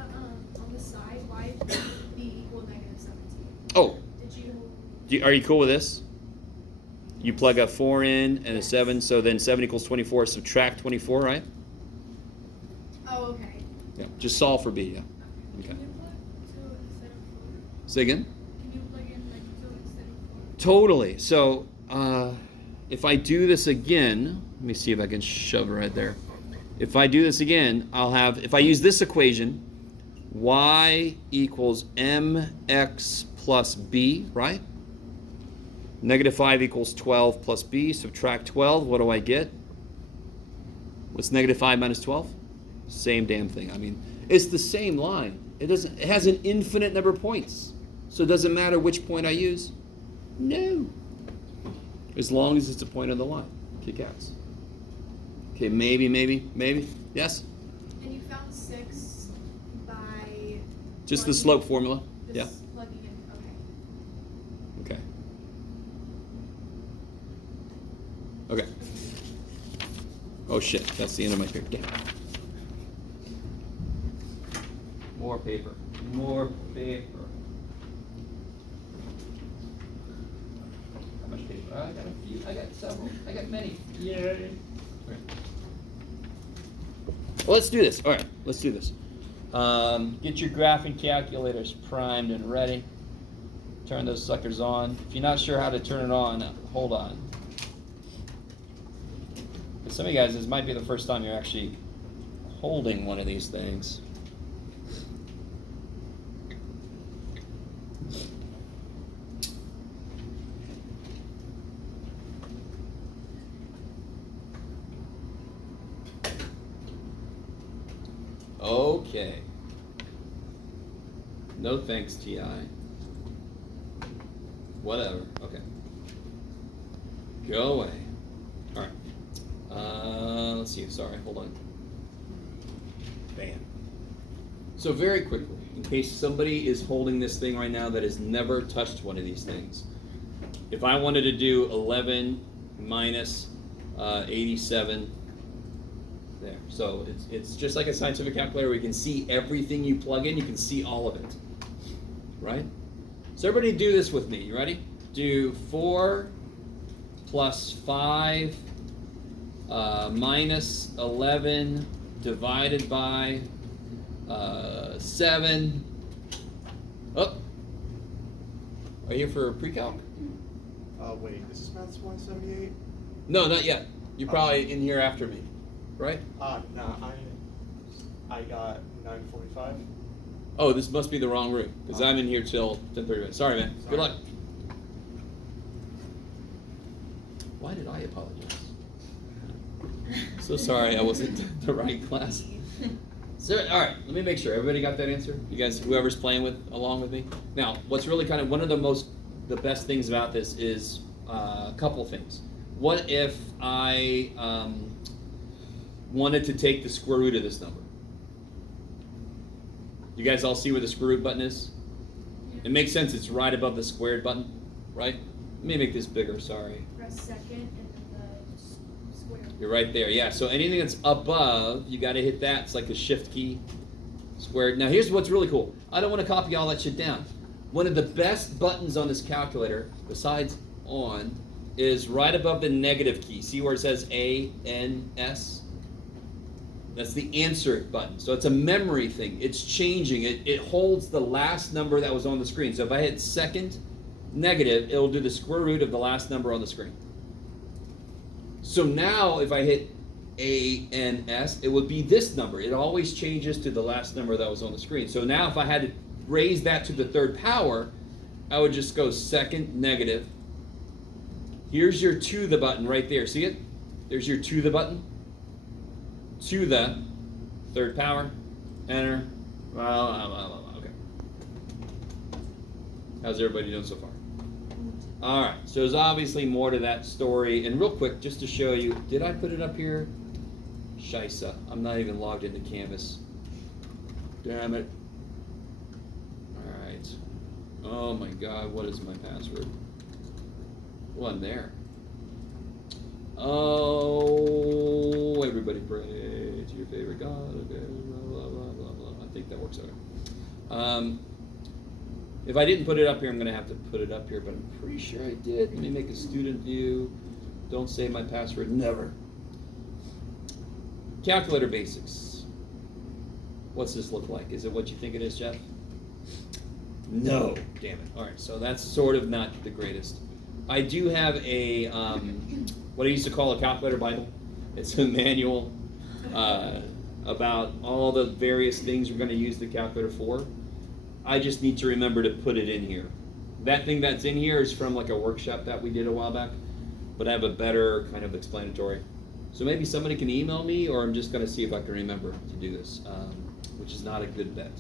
on the side, why did b equal negative 17? Oh, Did you? are you cool with this? You plug a 4 in and a 7, so then 7 equals 24, subtract 24, right? Oh, okay. Yeah, just solve for b, yeah. Okay. Can you plug 2 instead of 4? Say again? Can you plug in 2 instead of 4? Totally. So if I do this again, let me see if I can shove it right there. If I do this again, I'll have, if I use this equation, y equals mx plus b, right? Negative 5 equals 12 plus b. Subtract 12. What do I get? What's negative 5 minus 12? Same damn thing. I mean, it's the same line. It has an infinite number of points. So it doesn't matter which point I use. No. As long as it's a point on the line. Kick ass. Okay, maybe. Yes? And you found 6 by Just the slope formula. just Yeah. plugging in. Okay. Okay. Oh shit, that's the end of my paper. Damn. More paper. How much paper? I got a few. I got several. I got many. Yay. Okay. Well, let's do this. All right, let's do this. Get your graphing calculators primed and ready. Turn those suckers on. If you're not sure how to turn it on, hold on. For some of you guys, this might be the first time you're actually holding one of these things. Okay. No thanks, TI. Whatever. Okay. Go away. All right. Let's see. Sorry. Hold on. Bam. So very quickly, in case somebody is holding this thing right now that has never touched one of these things, if I wanted to do 11 minus 87. There. So it's just like a scientific calculator where you can see everything you plug in, you can see all of it. Right? So everybody do this with me. You ready? Do 4 plus 5 minus 11 divided by 7. Oh. Are you here for pre-calc? Wait, is this maths 178? No, not yet. You're probably in here after me, right? No, I got 9:45. Oh, this must be the wrong room, because I'm in here till 10:30. Sorry, man. Good luck. Why did I apologize? So sorry, I wasn't the right class. So, all right, let me make sure everybody got that answer. You guys, whoever's playing along with me. Now, what's really kind of one of the best things about this is a couple things. What if I wanted to take the square root of this number? You guys all see where the square root button is? Yeah. It makes sense. It's right above the squared button, right? Let me make this bigger. Sorry. Press second and then the square. You're right there, yeah. So anything that's above, you got to hit that. It's like a shift key, squared. Now here's what's really cool. I don't want to copy all that shit down. One of the best buttons on this calculator, besides on, is right above the negative key. See where it says ANS? That's the answer button. So it's a memory thing. It's changing. It holds the last number that was on the screen. So if I hit second negative, it'll do the square root of the last number on the screen. So now if I hit ANS, it would be this number. It always changes to the last number that was on the screen. So now if I had to raise that to the third power, I would just go second negative. Here's your to the button right there. See it? There's your to the button. To the third power. Enter. Okay. How's everybody doing so far? All right, so there's obviously more to that story. And real quick, just to show you, did I put it up here? Shisa. I'm not even logged into Canvas. Damn it. All right. Oh my God, what is my password? Well, I'm there. Oh, everybody pray to your favorite God. Okay, blah, blah, blah, blah, blah. I think that works okay. If I didn't put it up here, I'm going to have to put it up here, but I'm pretty sure I did. Let me make a student view. Don't save my password, never. Calculator basics. What's this look like? Is it what you think it is, Jeff? No, damn it. All right, so that's sort of not the greatest. I do have a, what I used to call a calculator Bible. It's a manual about all the various things you're going to use the calculator for. I just need to remember to put it in here. That thing that's in here is from like a workshop that we did a while back, but I have a better kind of explanatory. So maybe somebody can email me, or I'm just going to see if I can remember to do this, which is not a good bet.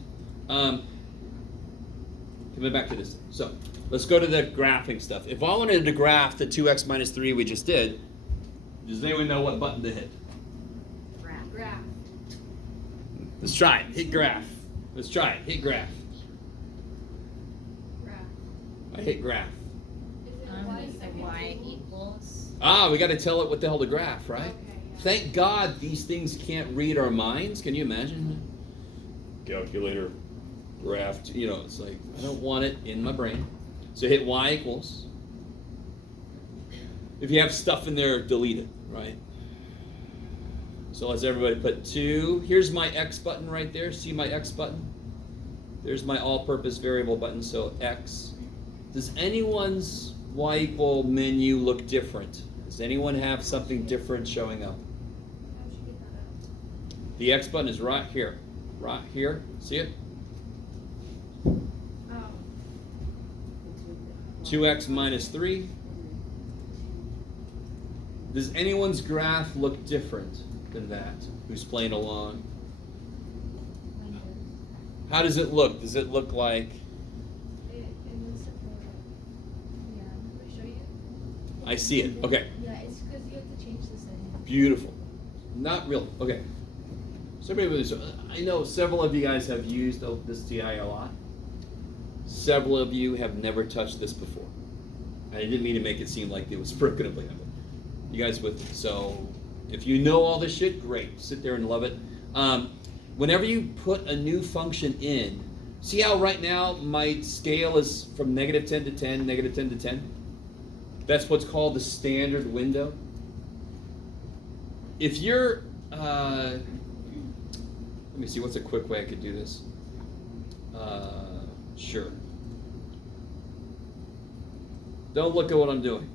Coming back to this. So let's go to the graphing stuff. If I wanted to graph the 2x minus 3 we just did, does anyone know what button to hit? Graph. Let's try it. Hit graph. Let's try it. Hit graph. I hit graph. Y equals. Ah, we got to tell it what the hell to graph, right? Okay, yeah. Thank God these things can't read our minds. Can you imagine? Calculator, graph, it's like, I don't want it in my brain. So hit Y equals. If you have stuff in there, delete it, right? So let's everybody put 2. Here's my X button right there. See my X button? There's my all-purpose variable button, so X. Does anyone's Y equal menu look different? Does anyone have something different showing up? How'd you get that out? The X button is right here. Right here. See it? Oh. 2x minus 3. Does anyone's graph look different than that? Who's playing along? How does it look? Does it look like... It was, yeah, let me show you. I see it. Okay. Yeah, it's because you have to change the setting. Beautiful. Not real. Okay. I know several of you guys have used this TI a lot. Several of you have never touched this before. I didn't mean to make it seem like it was freaking available. You guys with me? So if you know all this shit, great. Sit there and love it. Whenever you put a new function in, see how right now my scale is from -10 to 10, -10 to 10? That's what's called the standard window. If you're, let me see, what's a quick way I could do this? Sure. Don't look at what I'm doing.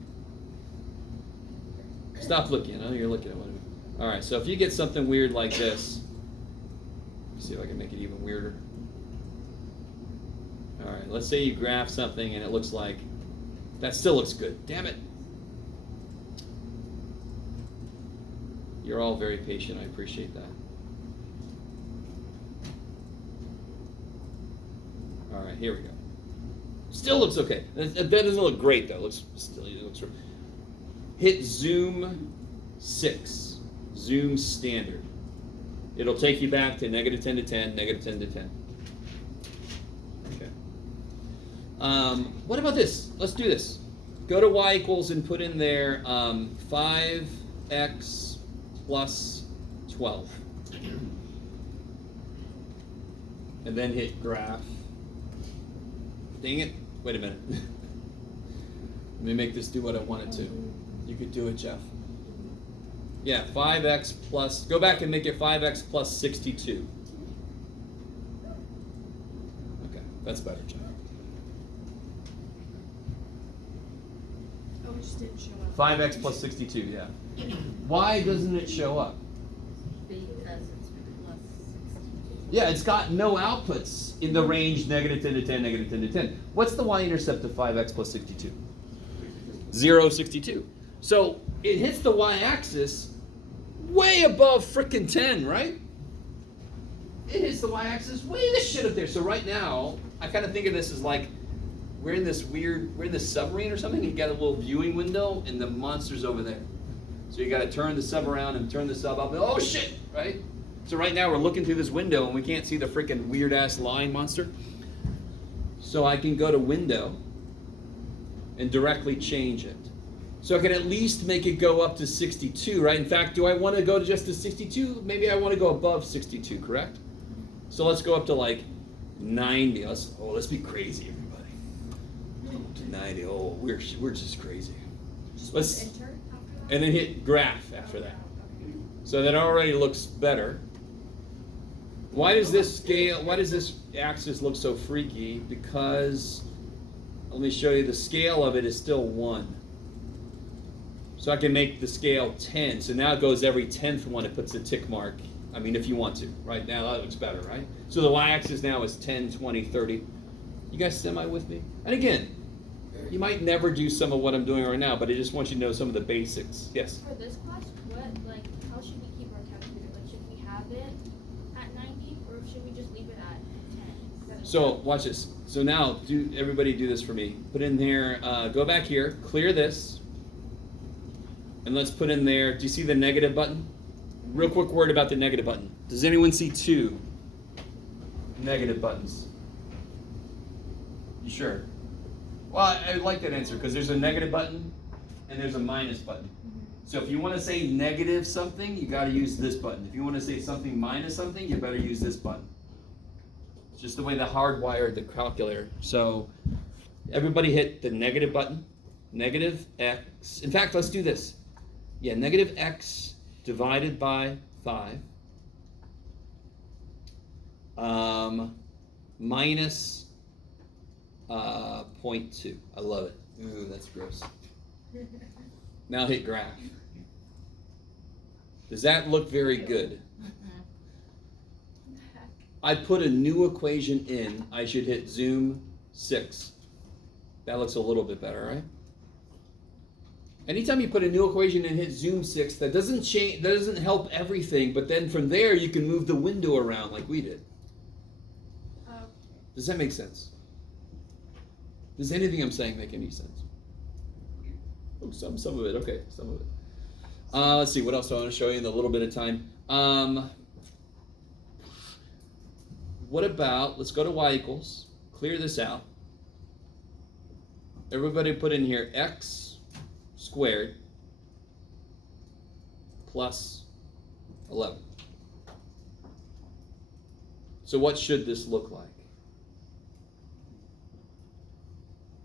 Stop looking. I know you're looking at what I'm doing. All right, so if you get something weird like this, let me see if I can make it even weirder. All right, let's say you graph something and it looks like, that still looks good. Damn it. You're all very patient. I appreciate that. All right, here we go. Still looks okay. That doesn't look great though. It looks. Hit zoom 6. Zoom standard. It'll take you back to -10 to 10, -10 to 10. Okay. What about this? Let's do this. Go to y equals and put in there 5x plus 12. And then hit graph. Dang it. Wait a minute. Let me make this do what I want it to. You could do it, Jeff. Yeah, 5x plus, go back and make it 5x plus 62. Okay, that's better, Jeff. Oh, it just didn't show up. 5x plus 62, yeah. Why doesn't it show up? Because it's plus 60. Yeah, it's got no outputs in the range -10 to 10, -10 to 10. What's the y-intercept of 5x plus 62? 0, 62. So it hits the y-axis way above frickin' 10, right? It hits the y-axis way the shit up there. So right now, I kind of think of this as like, we're in this submarine or something, and you got a little viewing window, and the monster's over there. So you got to turn the sub around and turn the sub up, and oh shit, right? So right now we're looking through this window, and we can't see the frickin' weird-ass line monster. So I can go to window and directly change it. So I can at least make it go up to 62, right? In fact, do I want to go to just to 62? Maybe I want to go above 62, correct? So let's go up to like 90. Let's be crazy, everybody. To 90. Oh, we're just crazy. Let's Enter after that? and then hit graph after that. So that already looks better. Why does this axis look so freaky? Because let me show you, the scale of it is still 1. So I can make the scale 10. So now it goes every 10th one, it puts a tick mark. I mean, if you want to. Right now, that looks better, right? So the y-axis now is 10, 20, 30. You guys semi with me? And again, you might never do some of what I'm doing right now, but I just want you to know some of the basics. Yes? For this class, how should we keep our calculator? Like, should we have it at 90, or should we just leave it at 10? So watch this. So now, everybody do this for me. Put in here, go back here, clear this, and let's put in there, do you see the negative button? Real quick word about the negative button. Does anyone see 2 negative buttons? You sure? Well, I like that answer because there's a negative button and there's a minus button. So if you want to say negative something, you got to use this button. If you want to say something minus something, you better use this button. It's just the way they hardwired the calculator. So everybody hit the negative button. Negative x. In fact, let's do this. Yeah, negative x divided by 5 minus 0.2. I love it. Ooh, that's gross. Now hit graph. Does that look very good? I put a new equation in. I should hit zoom 6. That looks a little bit better, right? Anytime you put a new equation and hit zoom 6, that doesn't change. That doesn't help everything. But then from there, you can move the window around like we did. Does that make sense? Does anything I'm saying make any sense? Oh, some of it. Okay, some of it. Let's see. What else do I want to show you in a little bit of time? What about, let's go to y equals. Clear this out. Everybody put in here x squared plus 11. So what should this look like?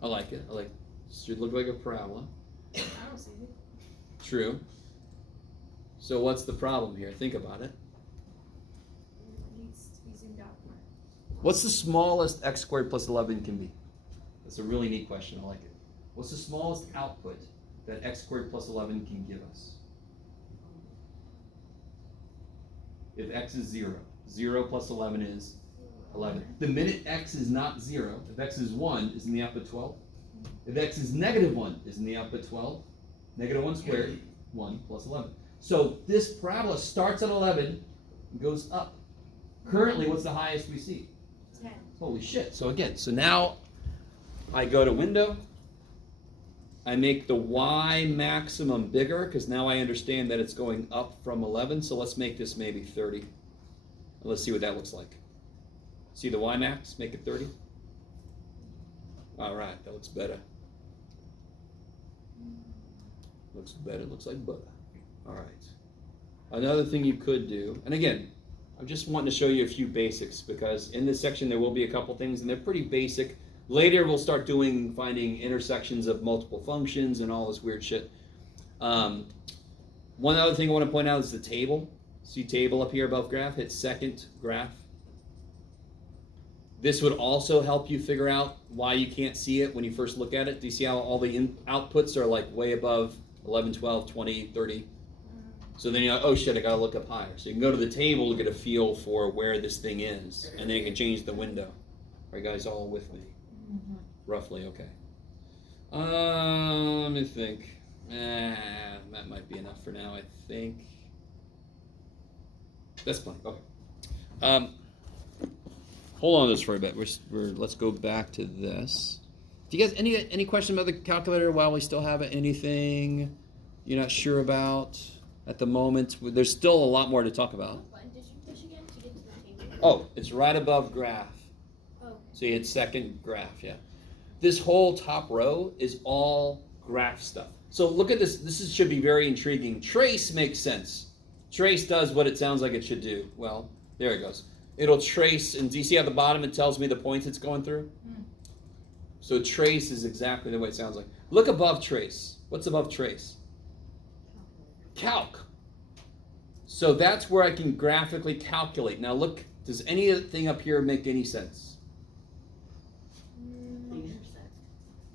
I like it. It should look like a parabola. I don't see it. True. So what's the problem here? Think about it. It needs to be zoomed out more. What's the smallest x squared plus 11 can be? That's a really neat question. I like it. What's the smallest output that x squared plus 11 can give us? If x is 0, 0 plus 11 is 11. The minute x is not 0, if x is 1, is in the output 12. If x is negative 1, is in the output 12. Negative 1 squared, 1 plus 11. So this parabola starts at 11 and goes up. Currently, what's the highest we see? 10. Holy shit. So again, so now I go to window. I make the y maximum bigger because now I understand that it's going up from 11. So let's make this maybe 30. And let's see what that looks like. See the y max? Make it 30. All right, that looks better. Looks better, looks like butter. All right. Another thing you could do, and again, I'm just wanting to show you a few basics because in this section there will be a couple things and they're pretty basic. Later we'll start finding intersections of multiple functions and all this weird shit. One other thing I want to point out is the table. See table up here above graph? Hit second graph. This would also help you figure out why you can't see it when you first look at it. Do you see how all the outputs are like way above 11, 12, 20, 30? So then you're like, oh shit, I gotta look up higher. So you can go to the table to get a feel for where this thing is, and then you can change the window. Are you guys all with me? Roughly, okay. Let me think. That might be enough for now, I think. That's fine, okay. Hold on to this for a bit. Let's go back to this. Do you guys, any question about the calculator while we still have it? Anything you're not sure about at the moment? There's still a lot more to talk about. What button did you push again to get to the table? Oh, it's right above graph. Oh. So you hit second graph, yeah. This whole top row is all graph stuff. So look at this. This should be very intriguing. Trace makes sense. Trace does what it sounds like it should do. Well, there it goes. It'll trace, and do you see at the bottom it tells me the points it's going through? So trace is exactly the way it sounds like. Look above trace. What's above trace? Calc. So that's where I can graphically calculate. Now look, does anything up here make any sense?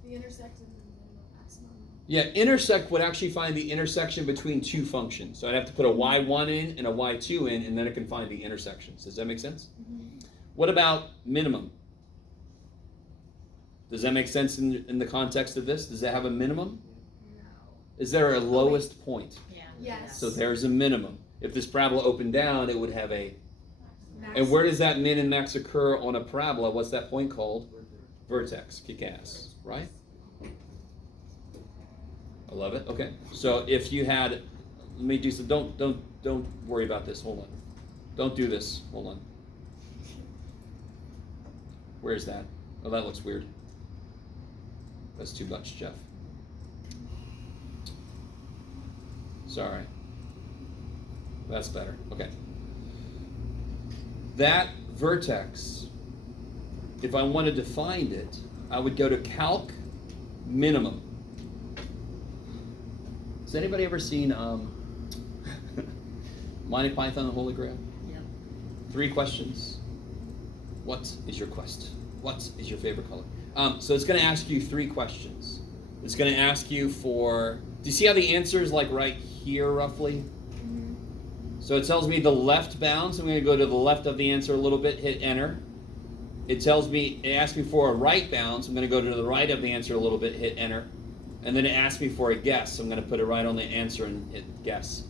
The intersect and the maximum. Yeah, intersect would actually find the intersection between two functions. So I'd have to put a y1 in and a y2 in, and then it can find the intersections. Does that make sense? What about minimum? Does that make sense in the context of this? Does that have a minimum? No. Is there a lowest point? Yeah. Yes. So there's a minimum. If this parabola opened down, it would have a... Maximum. And where does that min and max occur on a parabola? What's that point called? Vertex. Kick ass, right? I love it. Okay. So if you had... Let me do some... Don't worry about this. Hold on. Don't do this. Hold on. Where's that? Oh, that looks weird. That's too much, Jeff. Sorry. That's better. Okay. That vertex, if I wanted to find it, I would go to calc minimum. Has anybody ever seen Monty Python and the Holy Grail? Yep. 3 questions. What is your quest? What is your favorite color? So it's going to ask you 3 questions. It's going to ask you for, do you see how the answer is like right here roughly? So it tells me the left bound, so I'm going to go to the left of the answer a little bit, hit enter. It asks me for a right bound, so I'm going to go to the right of the answer a little bit, hit enter. And then it asks me for a guess, so I'm going to put it right on the answer and hit guess.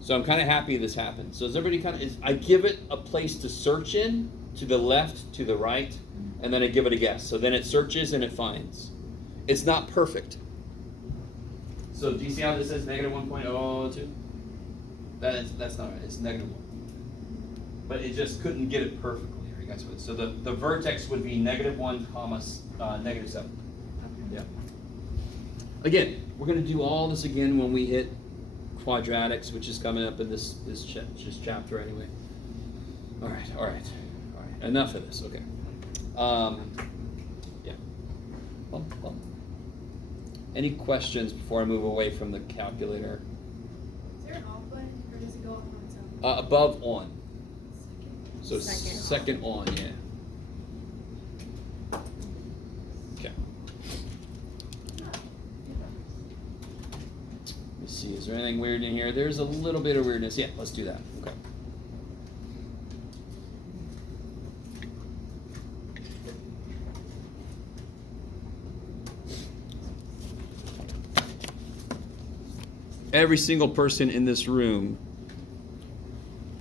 So I'm kind of happy this happened. So is everybody I give it a place to search in, to the left, to the right, and then I give it a guess. So then it searches and it finds. It's not perfect. So do you see how this says negative 1.002? That's not right. It's negative 1. But it just couldn't get it perfectly. Right? That's what. So the vertex would be negative 1 comma negative 7. Yeah. Again, we're going to do all this again when we hit quadratics, which is coming up in this chapter anyway. All right. Enough of this. Okay. Yeah. Well. Any questions before I move away from the calculator? Is there an off button, or does it go off on its own? Above on. So Second. second on, yeah. Okay. see. Is there anything weird in here? There's a little bit of weirdness. Yeah, let's do that. Okay. Every single person in this room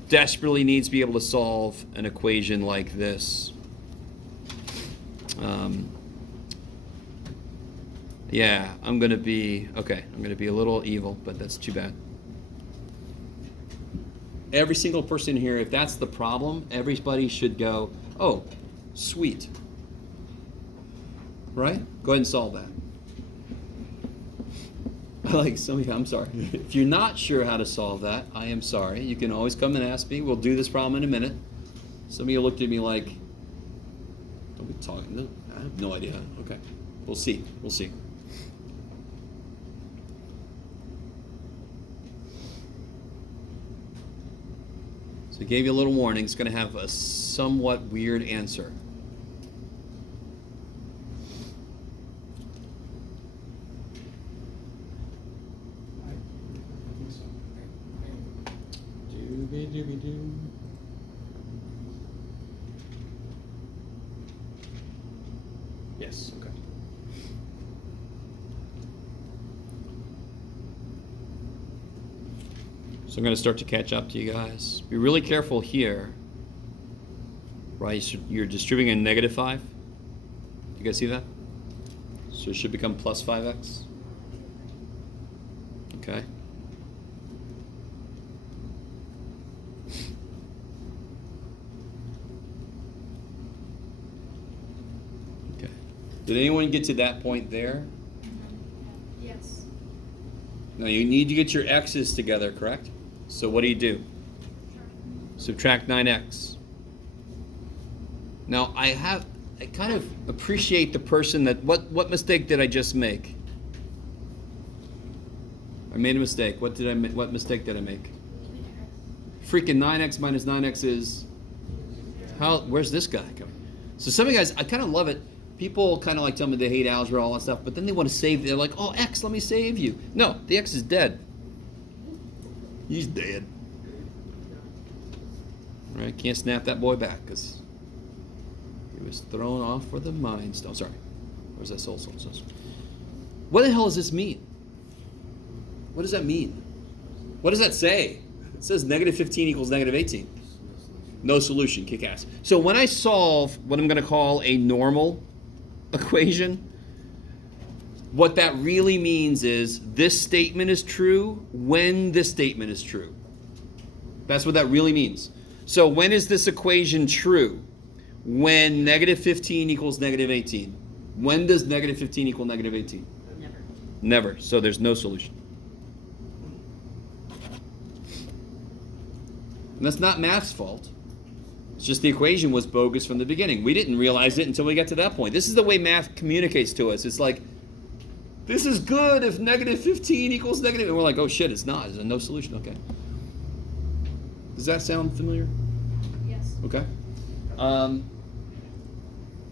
desperately needs to be able to solve an equation like this. Yeah, I'm gonna be a little evil, but that's too bad. Every single person here, if that's the problem, everybody should go, oh, sweet. Right? Go ahead and solve that. Like some of you, I'm sorry. If you're not sure how to solve that, I am sorry. You can always come and ask me. We'll do this problem in a minute. Some of you looked at me like, don't be talking. No, I have no idea. Okay. We'll see. We'll see. So I gave you a little warning. It's going to have a somewhat weird answer. Dooby-dooby-doo. Yes, okay. So I'm going to start to catch up to you guys. Be really careful here. Right, so you're distributing a -5. You guys see that? So it should become plus 5x. Okay. Okay. Did anyone get to that point there? Yes. Now you need to get your x's together, correct? So what do? Subtract 9x. Now I kind of appreciate the person that, what mistake did I just make? I made a mistake. What mistake did I make? Freaking 9x minus 9x is, where's this guy coming? So some of you guys, I kind of love it. People kind of like tell me they hate algebra, all that stuff, but then they want to save, they're like, oh, x, let me save you. No, the x is dead. He's dead. Right, can't snap that boy back because he was thrown off for the Mind Stone. Sorry, where's that soul? What the hell does this mean? What does that mean? What does that say? It says -15 equals -18. No solution, kick ass. So when I solve what I'm going to call a normal equation, what that really means is this statement is true when this statement is true. That's what that really means. So when is this equation true? When -15 equals -18. When does -15 equal -18? Never. Never. So there's no solution. And that's not math's fault. It's just the equation was bogus from the beginning. We didn't realize it until we got to that point. This is the way math communicates to us. It's like, this is good if -15 equals negative. And we're like, oh shit, it's not. There's no solution. Okay. Does that sound familiar? Yes. Okay. Let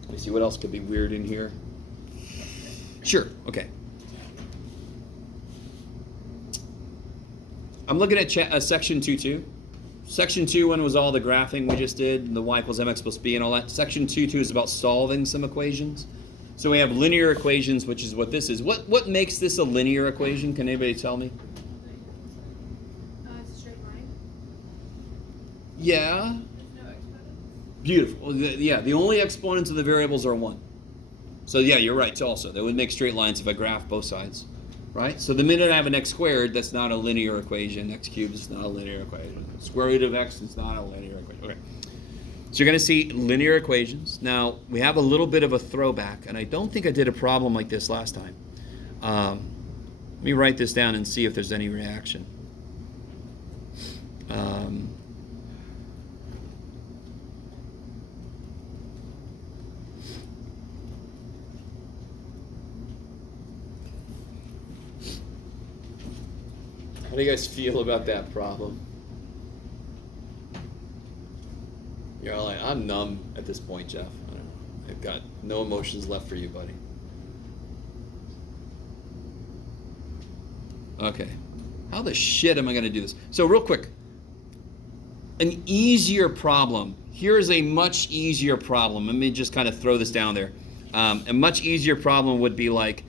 me see what else could be weird in here. Sure. Okay. I'm looking at section 2.2. Section 2.1 was all the graphing we just did, the y equals mx plus b and all that. Section 2.2 is about solving some equations. So we have linear equations, which is what this is. What makes this a linear equation? Can anybody tell me? It's a straight line. Yeah. There's no exponent. Beautiful. The only exponents of the variables are 1. So yeah, you're right also. That would make straight lines if I graph both sides. Right? So the minute I have an x squared, that's not a linear equation. X cubed is not a linear equation. Square root of x is not a linear equation. Okay. So you're going to see linear equations. Now, we have a little bit of a throwback, and I don't think I did a problem like this last time. Let me write this down and see if there's any reaction. How do you guys feel about that problem? You're all like, I'm numb at this point, Jeff. I don't know. I've got no emotions left for you, buddy. Okay. How the shit am I going to do this? So real quick, an easier problem. Here is a much easier problem. Let me just kind of throw this down there. A much easier problem would be like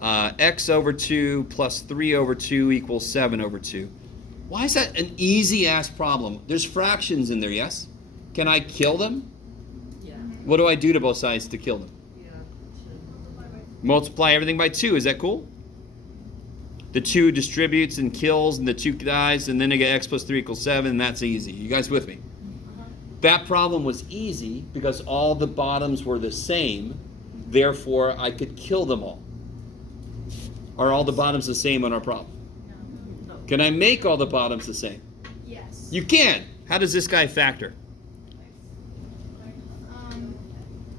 x over 2 plus 3 over 2 equals 7 over 2. Why is that an easy-ass problem? There's fractions in there, yes? Can I kill them? Yeah. What do I do to both sides to kill them? Yeah. Multiply everything by 2. Is that cool? The 2 distributes and kills, and the 2 dies, and then I get x plus 3 equals 7, and that's easy. You guys with me? That problem was easy because all the bottoms were the same. Therefore, I could kill them all. Are all the bottoms the same on our problem? No. Can I make all the bottoms the same? Yes. You can. How does this guy factor?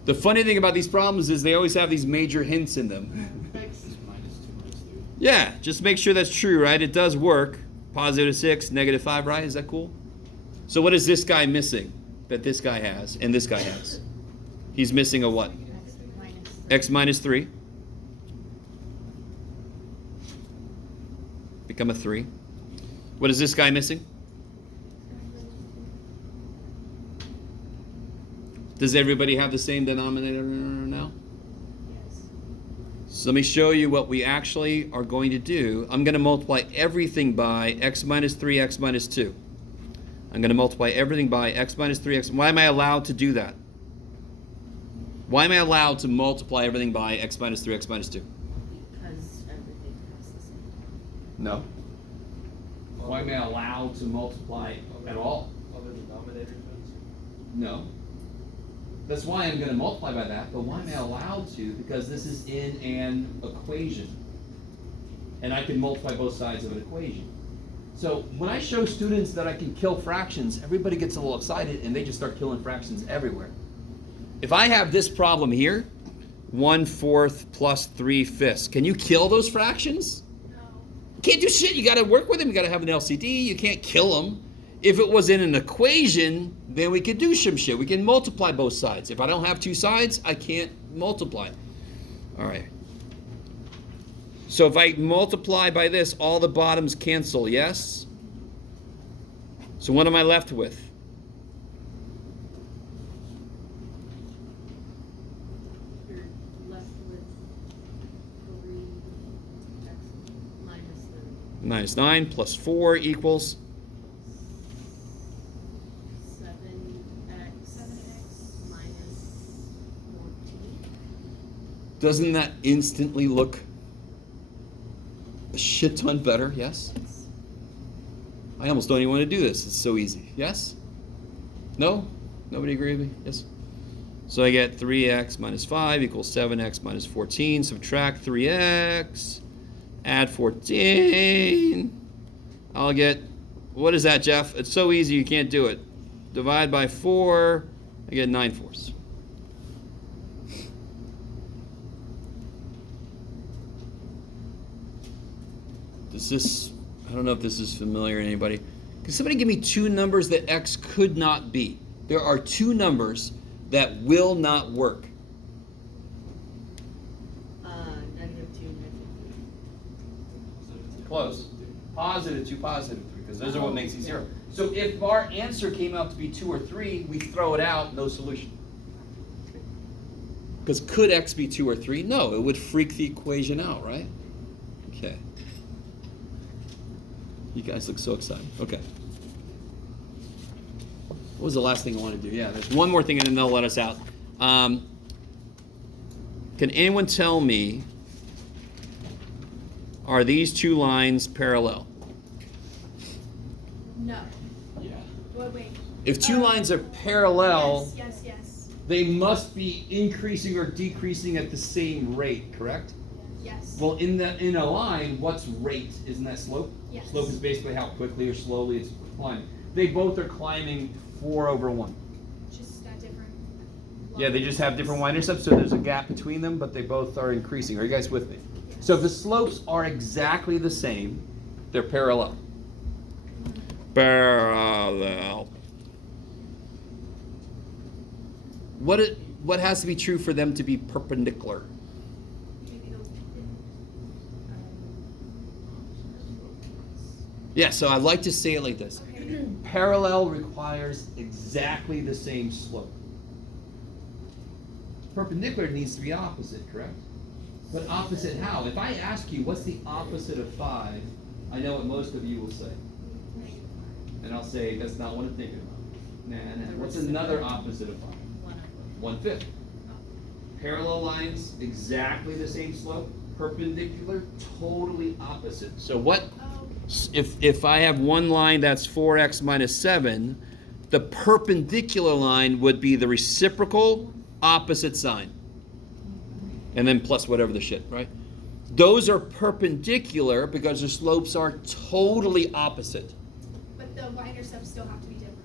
The funny thing about these problems is they always have these major hints in them. X is minus 2 minus 3. Yeah, just make sure that's true, right? It does work. Positive 6, negative 5, right? Is that cool? So what is this guy missing that this guy has and this guy has? He's missing a what? X minus 3. Become a 3. What is this guy missing? Does everybody have the same denominator now? Yes. So let me show you what we actually are going to do. I'm going to multiply everything by x minus 3, x minus 2. I'm going to multiply everything by x minus 3, x. Why am I allowed to do that? Why am I allowed to multiply everything by x minus 3, x minus 2? Because everything has the same. No. Why am I allowed to multiply at all? Other denominator terms. No. That's why I'm going to multiply by that, but why am I allowed to? Because this is in an equation. And I can multiply both sides of an equation. So when I show students that I can kill fractions, everybody gets a little excited and they just start killing fractions everywhere. If I have this problem here, 1/4 plus 3/5, can you kill those fractions? No. You can't do shit. You got to work with them. You got to have an LCD. You can't kill them. If it was in an equation, then we could do some shit. We can multiply both sides. If I don't have two sides, I can't multiply. All right. So if I multiply by this, all the bottoms cancel, yes? So what am I left with? You're left with 3x minus the Minus 9 plus 4 equals 7x minus 14. Doesn't that instantly look a shit ton better? Yes? I almost don't even want to do this. It's so easy. Yes? No? Nobody agree with me? Yes? So I get 3x minus 5 equals 7x minus 14. Subtract 3x. Add 14. I'll get, what is that, Jeff? It's so easy you can't do it. Divide by 4. I get 9/4. Does this, I don't know if this is familiar to anybody. Can somebody give me two numbers that x could not be? There are two numbers that will not work. -2, Close. Positive 2, positive 3, because those are what makes these 0. So if our answer came out to be 2 or 3, we throw it out, no solution. Because could x be 2 or 3? No, it would freak the equation out, right? Okay. You guys look so excited. Okay. What was the last thing I wanted to do? Yeah, there's one more thing and then they'll let us out. Can anyone tell me, are these two lines parallel? No. Yeah. Wait. If two lines are parallel, Yes. they must be increasing or decreasing at the same rate, correct? Yes. Well, in a line, what's rate? Isn't that slope? Yes. Slope is basically how quickly or slowly it's climbing. They both are climbing 4/1. Just got different. Yeah, they just have different y-intercepts, so there's a gap between them, but they both are increasing. Are you guys with me? So if the slopes are exactly the same, they're parallel. Parallel. What has to be true for them to be perpendicular? Yeah, so I'd like to say it like this. Okay. Parallel requires exactly the same slope. Perpendicular needs to be opposite, correct? But opposite how? If I ask you what's the opposite of 5, I know what most of you will say. And I'll say, that's not what I'm thinking about. Nah. What's another opposite of 5? 1/5. Parallel lines, exactly the same slope. Perpendicular, totally opposite. So what, if I have one line that's 4x minus 7, the perpendicular line would be the reciprocal opposite sign. And then plus whatever the shit, right? Those are perpendicular because the slopes are totally opposite. But the y-intercepts still have to be different.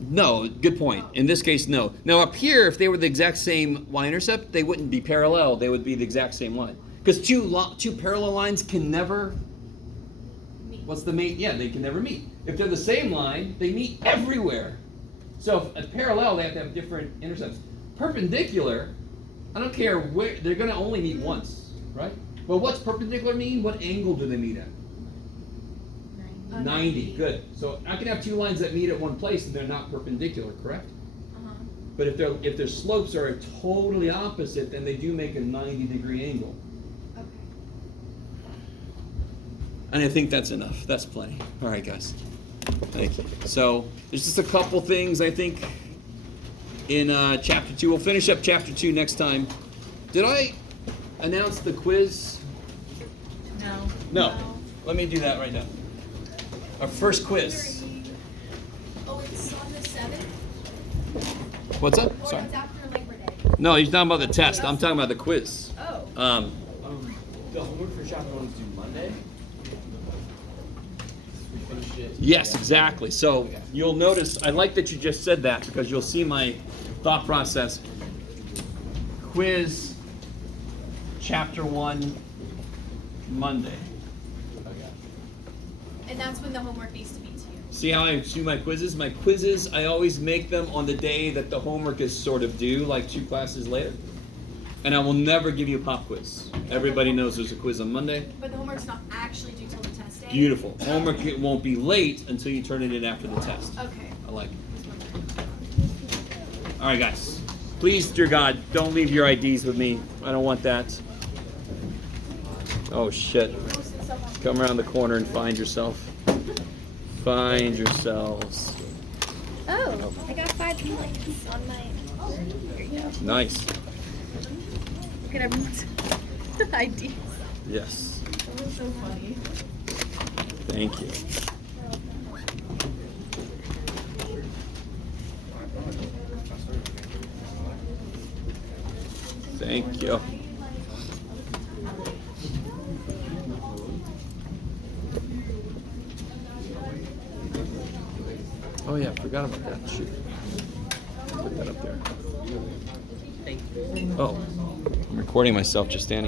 No, good point. In this case, no. Now up here, if they were the exact same y-intercept, they wouldn't be parallel. They would be the exact same line. Because two parallel lines can never, what's the main, yeah, they can never meet. If they're the same line, they meet everywhere. So if a parallel, they have to have different intercepts. Perpendicular, I don't care where, they're going to only meet once, right? Well, what's perpendicular mean? What angle do they meet at? 90, good. So I can have two lines that meet at one place and they're not perpendicular, correct? But if their slopes are totally opposite, then they do make a 90-degree angle. Okay. And I think that's enough. That's plenty. All right, guys. Thank you. So there's just a couple things I think in chapter 2. We'll finish up chapter 2 next time. Did I announce the quiz? No. No. Let me do that right now. Our first quiz. Oh, it's on the 7th? What's up? Or Sorry. it's after Labor Day? No, he's talking about the test. I'm talking about the quiz. Oh. The homework for chapter 1 is due Monday. We finished it. Yes, exactly. So you'll notice, I like that you just said that because you'll see my thought process. Quiz, chapter 1, Monday. And that's when the homework needs to be to you. See how I do my quizzes? My quizzes, I always make them on the day that the homework is sort of due, like 2 classes later. And I will never give you a pop quiz. Everybody knows there's a quiz on Monday. But the homework's not actually due till the test day? Beautiful. Homework it won't be late until you turn it in after the test. Okay. I like it. All right, guys. Please, dear God, don't leave your IDs with me. I don't want that. Oh, shit. Come around the corner and find yourself. Find yourselves. Oh, I got 5 points on my. Here you go. Nice. Look at everyone's IDs. Yes. That was so funny. Thank you. Thank you. Oh yeah, I forgot about that. Shoot. Put that up there. Oh, I'm recording myself just standing.